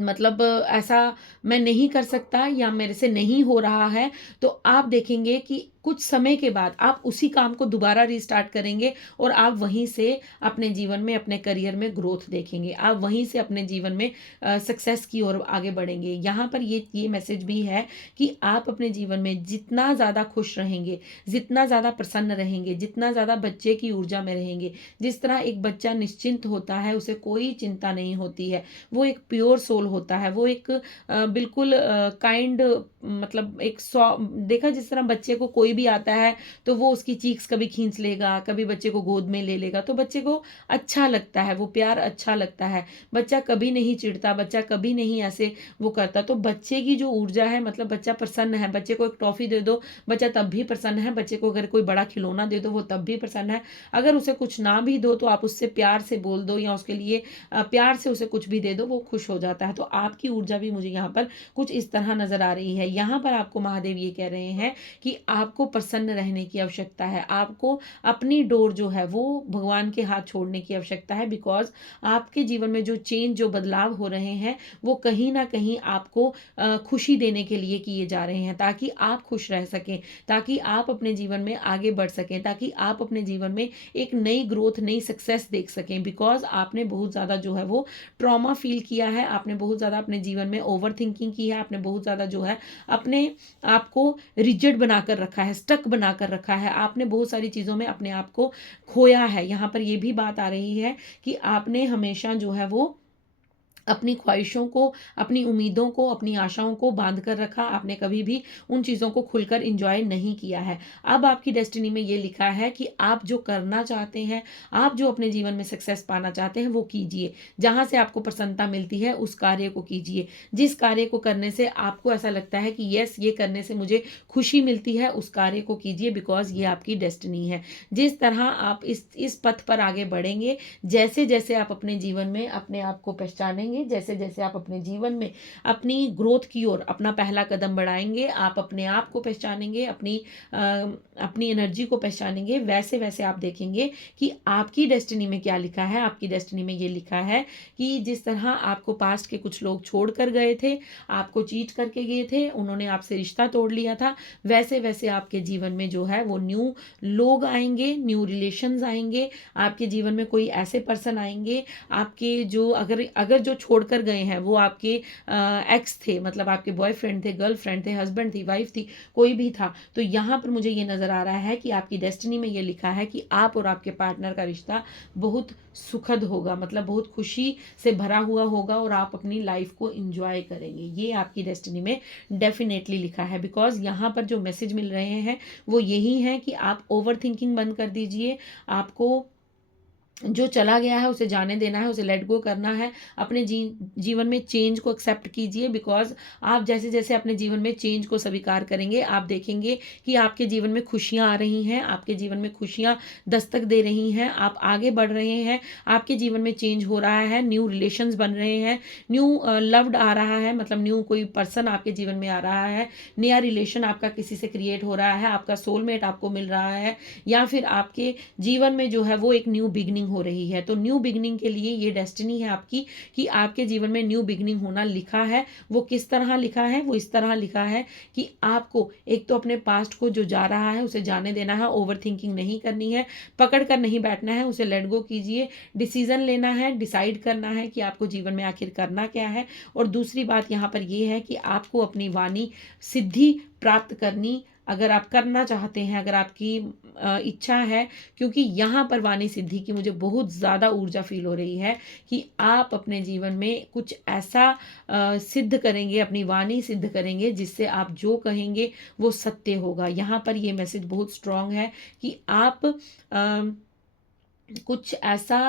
मतलब ऐसा मैं नहीं कर सकता या मेरे से नहीं हो रहा है, तो आप देखेंगे कि कुछ समय के बाद आप उसी काम को दोबारा रीस्टार्ट करेंगे और आप वहीं से अपने जीवन में, अपने करियर में ग्रोथ देखेंगे, आप वहीं से अपने जीवन में सक्सेस की ओर आगे बढ़ेंगे। यहाँ पर ये मैसेज भी है कि आप अपने जीवन में जितना ज़्यादा खुश रहेंगे, जितना ज़्यादा प्रसन्न रहेंगे, जितना ज़्यादा बच्चे की ऊर्जा में रहेंगे, जिस तरह एक बच्चा निश्चिंत होता है, उसे कोई चिंता नहीं होती है, वो एक प्योर सोल होता है, वो एक बिल्कुल काइंड, मतलब एक देखा जिस तरह बच्चे को कोई भी आता है तो वो उसकी चीक्स कभी खींच लेगा, कभी बच्चे को गोद में ले लेगा, तो बच्चे को अच्छा लगता है, वो प्यार अच्छा लगता है। बच्चा कभी नहीं चिढ़ता, बच्चा कभी नहीं ऐसे वो करता। तो बच्चे की जो ऊर्जा है, मतलब बच्चा प्रसन्न है, बच्चे को एक टॉफी दे दो बच्चा तब भी प्रसन्न है, बच्चे को अगर कोई बड़ा खिलौना दे दो वो तब भी प्रसन्न है। अगर उसे कुछ ना भी दो तो आप उससे प्यार से बोल दो या उसके लिए प्यार से उसे कुछ भी दे दो, वो खुश हो जाता है। तो आपकी ऊर्जा भी मुझे यहाँ पर कुछ इस तरह नजर आ रही है। यहाँ पर आपको महादेव ये कह रहे हैं कि आपको प्रसन्न रहने की आवश्यकता है, आपको अपनी डोर जो है वो भगवान के हाथ छोड़ने की आवश्यकता है। बिकॉज आपके जीवन में जो चेंज, जो बदलाव हो रहे हैं वो कहीं ना कहीं आपको खुशी देने के लिए किए जा रहे हैं, ताकि आप खुश रह सकें, ताकि आप अपने जीवन में आगे बढ़ सकें, ताकि आप अपने जीवन में एक नई ग्रोथ, नई सक्सेस देख सकें। बिकॉज आपने बहुत ज़्यादा जो है वो ट्रॉमा फील किया है, आपने बहुत ज़्यादा अपने जीवन में ओवर थिंकिंग की है, आपने बहुत ज़्यादा जो है अपने आप को रिजिड बनाकर रखा है, स्टक बनाकर रखा है, आपने बहुत सारी चीज़ों में अपने आप को खोया है। यहाँ पर ये भी बात आ रही है कि आपने हमेशा जो है वो अपनी ख्वाहिशों को, अपनी उम्मीदों को, अपनी आशाओं को बांध कर रखा, आपने कभी भी उन चीज़ों को खुलकर इंजॉय नहीं किया है। अब आपकी डेस्टिनी में ये लिखा है कि आप जो करना चाहते हैं, आप जो अपने जीवन में सक्सेस पाना चाहते हैं वो कीजिए। जहाँ से आपको प्रसन्नता मिलती है उस कार्य को कीजिए। जिस कार्य को करने से आपको ऐसा लगता है कि यस, ये करने से मुझे खुशी मिलती है, उस कार्य को कीजिए। बिकॉज ये आपकी डेस्टिनी है। जिस तरह आप इस पथ पर आगे बढ़ेंगे, जैसे जैसे आप अपने जीवन में अपने आप को पहचानेंगे, जैसे जैसे आप अपने जीवन में अपनी ग्रोथ की ओर अपना पहला कदम बढ़ाएंगे, आप अपने आप को पहचानेंगे, अपनी एनर्जी को पहचानेंगे, वैसे वैसे आप देखेंगे कि आपकी डेस्टिनी में क्या लिखा है। आपकी डेस्टिनी में ये लिखा है कि जिस तरह आपको पास्ट के कुछ लोग छोड़ कर गए थे, आपको चीट करके गए थे, उन्होंने आपसे रिश्ता तोड़ लिया था, वैसे वैसे आपके जीवन में जो है वो न्यू लोग आएंगे, न्यू रिलेशंस आएंगे, आपके जीवन में कोई ऐसे पर्सन आएंगे आपके जो अगर जो छोड़कर गए हैं वो आपके एक्स थे, मतलब आपके बॉयफ्रेंड थे, गर्लफ्रेंड थे, हस्बैंड थी, वाइफ थी, कोई भी था। तो यहाँ पर मुझे ये नज़र आ रहा है कि आपकी डेस्टिनी में ये लिखा है कि आप और आपके पार्टनर का रिश्ता बहुत सुखद होगा, मतलब बहुत खुशी से भरा हुआ होगा और आप अपनी लाइफ को इंजॉय करेंगे। ये आपकी डेस्टिनी में डेफिनेटली लिखा है। बिकॉज यहाँ पर जो मैसेज मिल रहे हैं वो यही है कि आप ओवर थिंकिंग बंद कर दीजिए, आपको जो चला गया है उसे जाने देना है, उसे लेट गो करना है। अपने जीवन में चेंज को एक्सेप्ट कीजिए, बिकॉज आप जैसे जैसे अपने जीवन में चेंज को स्वीकार करेंगे, आप देखेंगे कि आपके जीवन में खुशियाँ आ रही हैं, आपके जीवन में खुशियाँ दस्तक दे रही हैं, आप आगे बढ़ रहे हैं, आपके जीवन में चेंज हो रहा है, न्यू रिलेशंस बन रहे हैं, न्यू लव्ड आ रहा है, मतलब न्यू कोई पर्सन आपके जीवन में आ रहा है, नया रिलेशन आपका किसी से क्रिएट हो रहा है, आपका सोलमेट आपको मिल रहा है, या फिर आपके जीवन में जो है वो एक न्यू बिगनिंग हो रही है। तो न्यू बिगनिंग के लिए ये डेस्टिनी है आपकी कि आपके जीवन में न्यू बिगनिंग होना लिखा है। वो किस तरह लिखा है? वो इस तरह लिखा है कि आपको एक तो अपने पास्ट को जो जा रहा है उसे जाने देना है, ओवर थिंकिंग नहीं करनी है, पकड़ कर नहीं बैठना है, उसे लेट गो कीजिए, डिसीजन लेना है, डिसाइड करना है कि आपको जीवन में आखिर करना क्या है। और दूसरी बात यहाँ पर यह है कि आपको अपनी वाणी सिद्धि प्राप्त करनी, अगर आप करना चाहते हैं, अगर आपकी इच्छा है, क्योंकि यहाँ पर वाणी सिद्धि की मुझे बहुत ज़्यादा ऊर्जा फील हो रही है कि आप अपने जीवन में कुछ ऐसा सिद्ध करेंगे, अपनी वाणी सिद्ध करेंगे जिससे आप जो कहेंगे वो सत्य होगा। यहाँ पर ये मैसेज बहुत स्ट्रांग है कि आप कुछ ऐसा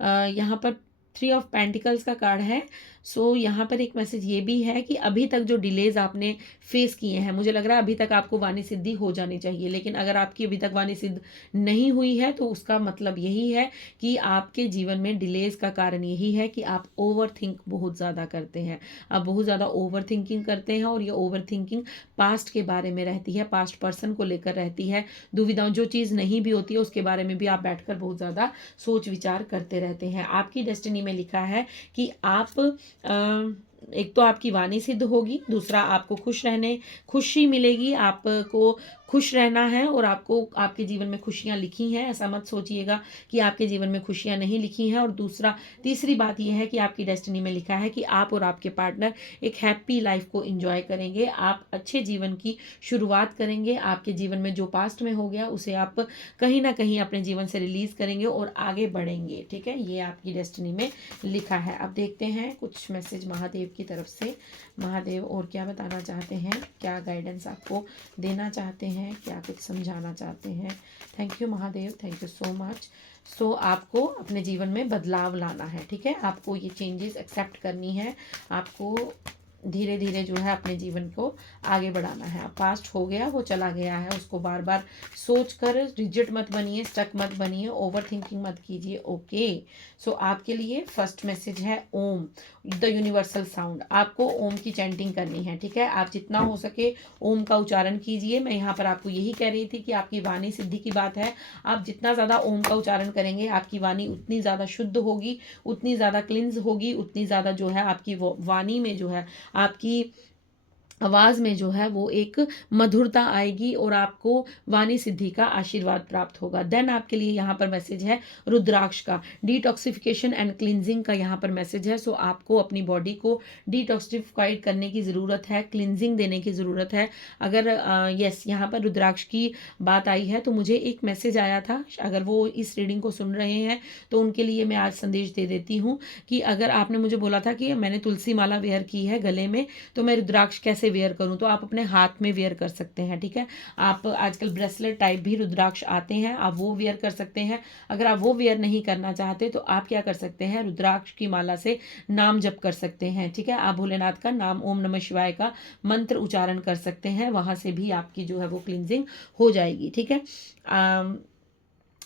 यहाँ पर 3 ऑफ पेंटिकल्स का कार्ड है। सो यहाँ पर एक मैसेज ये भी है कि अभी तक जो डिलेज आपने फेस किए हैं, मुझे लग रहा है अभी तक आपको वाणी सिद्धि हो जानी चाहिए, लेकिन अगर आपकी अभी तक वाणी सिद्ध नहीं हुई है तो उसका मतलब यही है कि आपके जीवन में डिलेज का कारण यही है कि आप ओवर थिंक बहुत ज़्यादा करते हैं। आप बहुत ज़्यादा ओवर थिंकिंग करते हैं, और ये ओवर थिंकिंग पास्ट के बारे में रहती है, पास्ट पर्सन को लेकर रहती है, दुविधाओं, जो चीज़ नहीं भी होती है उसके बारे में भी आप बैठकर बहुत ज़्यादा सोच विचार करते रहते हैं। आपकी डेस्टिनी में लिखा है कि आप एक तो आपकी वाणी सिद्ध होगी, दूसरा आपको खुशी मिलेगी, आपको खुश रहना है, और आपको आपके जीवन में खुशियां लिखी हैं। ऐसा मत सोचिएगा कि आपके जीवन में खुशियां नहीं लिखी हैं। और तीसरी बात यह है कि आपकी डेस्टिनी में लिखा है कि आप और आपके पार्टनर एक हैप्पी लाइफ को एंजॉय करेंगे, आप अच्छे जीवन की शुरुआत करेंगे, आपके जीवन में जो पास्ट में हो गया उसे आप कहीं ना कहीं अपने जीवन से रिलीज करेंगे और आगे बढ़ेंगे। ठीक है, ये आपकी डेस्टिनी में लिखा है। अब देखते हैं कुछ मैसेज महादेव की तरफ से। महादेव और क्या बताना चाहते हैं, क्या गाइडेंस आपको देना चाहते हैं, क्या कुछ समझाना चाहते हैं। Thank you Mahadev, thank you so much. So आपको अपने जीवन में बदलाव लाना है। ठीक है, आपको ये चेंजेस एक्सेप्ट करनी है, आपको धीरे धीरे जो है अपने जीवन को आगे बढ़ाना है। अब पास्ट हो गया, वो चला गया है, उसको बार बार सोच कर रिजिड मत बनिए, स्टक मत बनिए, ओवर थिंकिंग मत कीजिए। ओके, सो आपके लिए फर्स्ट मैसेज है ओम, द यूनिवर्सल साउंड। आपको ओम की चैंटिंग करनी है। ठीक है, आप जितना हो सके ओम का उच्चारण कीजिए। मैं यहाँ पर आपको यही कह रही थी कि आपकी वाणी सिद्धि की बात है, आप जितना ज़्यादा ओम का उच्चारण करेंगे आपकी वाणी उतनी ज़्यादा शुद्ध होगी, उतनी ज़्यादा क्लिन्स होगी, उतनी ज़्यादा जो है आपकी वाणी में जो है आपकी आवाज़ में जो है वो एक मधुरता आएगी, और आपको वाणी सिद्धि का आशीर्वाद प्राप्त होगा। देन आपके लिए यहाँ पर मैसेज है रुद्राक्ष का, डिटॉक्सिफिकेशन एंड क्लिनजिंग का यहाँ पर मैसेज है। सो आपको अपनी बॉडी को डिटॉक्सिफाइड करने की ज़रूरत है, क्लिनजिंग देने की ज़रूरत है। अगर यस यहाँ पर रुद्राक्ष की बात आई है तो मुझे एक मैसेज आया था, अगर वो इस रीडिंग को सुन रहे हैं तो उनके लिए मैं आज संदेश दे देती हूँ कि अगर आपने मुझे बोला था कि मैंने तुलसी माला वेयर की है गले में, तो मैं रुद्राक्ष कैसे वेयर करूं, तो आप अपने हाथ में वेयर कर सकते हैं। ठीक है, आप आजकल ब्रेसलेट टाइप भी रुद्राक्ष आते हैं, आप वो वेयर कर सकते हैं। अगर आप वो वेयर नहीं करना चाहते तो आप क्या कर सकते हैं, रुद्राक्ष की माला से नाम जप कर सकते हैं। ठीक है, आप भोलेनाथ का नाम ओम नमः शिवाय का मंत्र उच्चारण कर सकते हैं, वहां से भी आपकी जो है वो क्लिनजिंग हो जाएगी। ठीक है,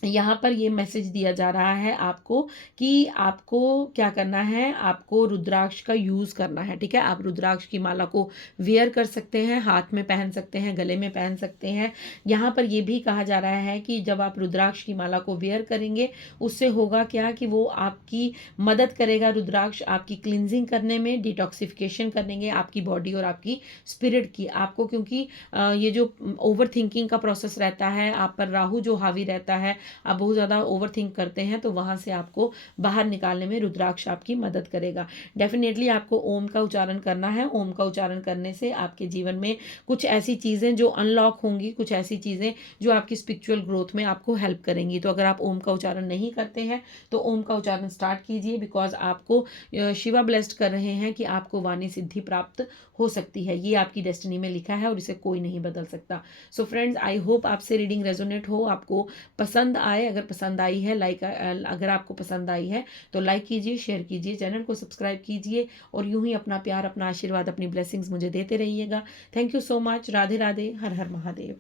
यहाँ पर ये मैसेज दिया जा रहा है आपको कि आपको क्या करना है, आपको रुद्राक्ष का यूज़ करना है। ठीक है, आप रुद्राक्ष की माला को वेयर कर सकते हैं, हाथ में पहन सकते हैं, गले में पहन सकते हैं। यहाँ पर ये भी कहा जा रहा है कि जब आप रुद्राक्ष की माला को वेयर करेंगे उससे होगा क्या कि वो आपकी मदद करेगा, रुद्राक्ष आपकी क्लिनजिंग करने में, डिटॉक्सिफिकेशन करेंगे आपकी बॉडी और आपकी स्पिरिट की। आपको क्योंकि ये जो ओवर थिंकिंग का प्रोसेस रहता है, आप पर राहु जो हावी रहता है, आप बहुत ज़्यादा ओवर थिंक करते हैं, तो वहाँ से आपको बाहर निकालने में रुद्राक्ष आपकी मदद करेगा। डेफिनेटली आपको ओम का उच्चारण करना है। ओम का उच्चारण करने से आपके जीवन में कुछ ऐसी चीज़ें जो अनलॉक होंगी, कुछ ऐसी चीज़ें जो आपकी स्पिरिचुअल ग्रोथ में आपको हेल्प करेंगी। तो अगर आप ओम का उच्चारण नहीं करते हैं तो ओम का उच्चारण स्टार्ट कीजिए, बिकॉज आपको शिवा ब्लेस्ड कर रहे हैं कि आपको वाणी सिद्धि प्राप्त हो सकती है। ये आपकी डेस्टिनी में लिखा है और इसे कोई नहीं बदल सकता। सो फ्रेंड्स, आई होप आपसे रीडिंग रेजोनेट हो, आपको पसंद पसंद आए, अगर पसंद आई है अगर आपको पसंद आई है तो लाइक कीजिए, शेयर कीजिए, चैनल को सब्सक्राइब कीजिए और यूं ही अपना प्यार, अपना आशीर्वाद, अपनी ब्लेसिंग्स मुझे देते रहिएगा। Thank you so much. Radhe Radhe. Her her Mahadev.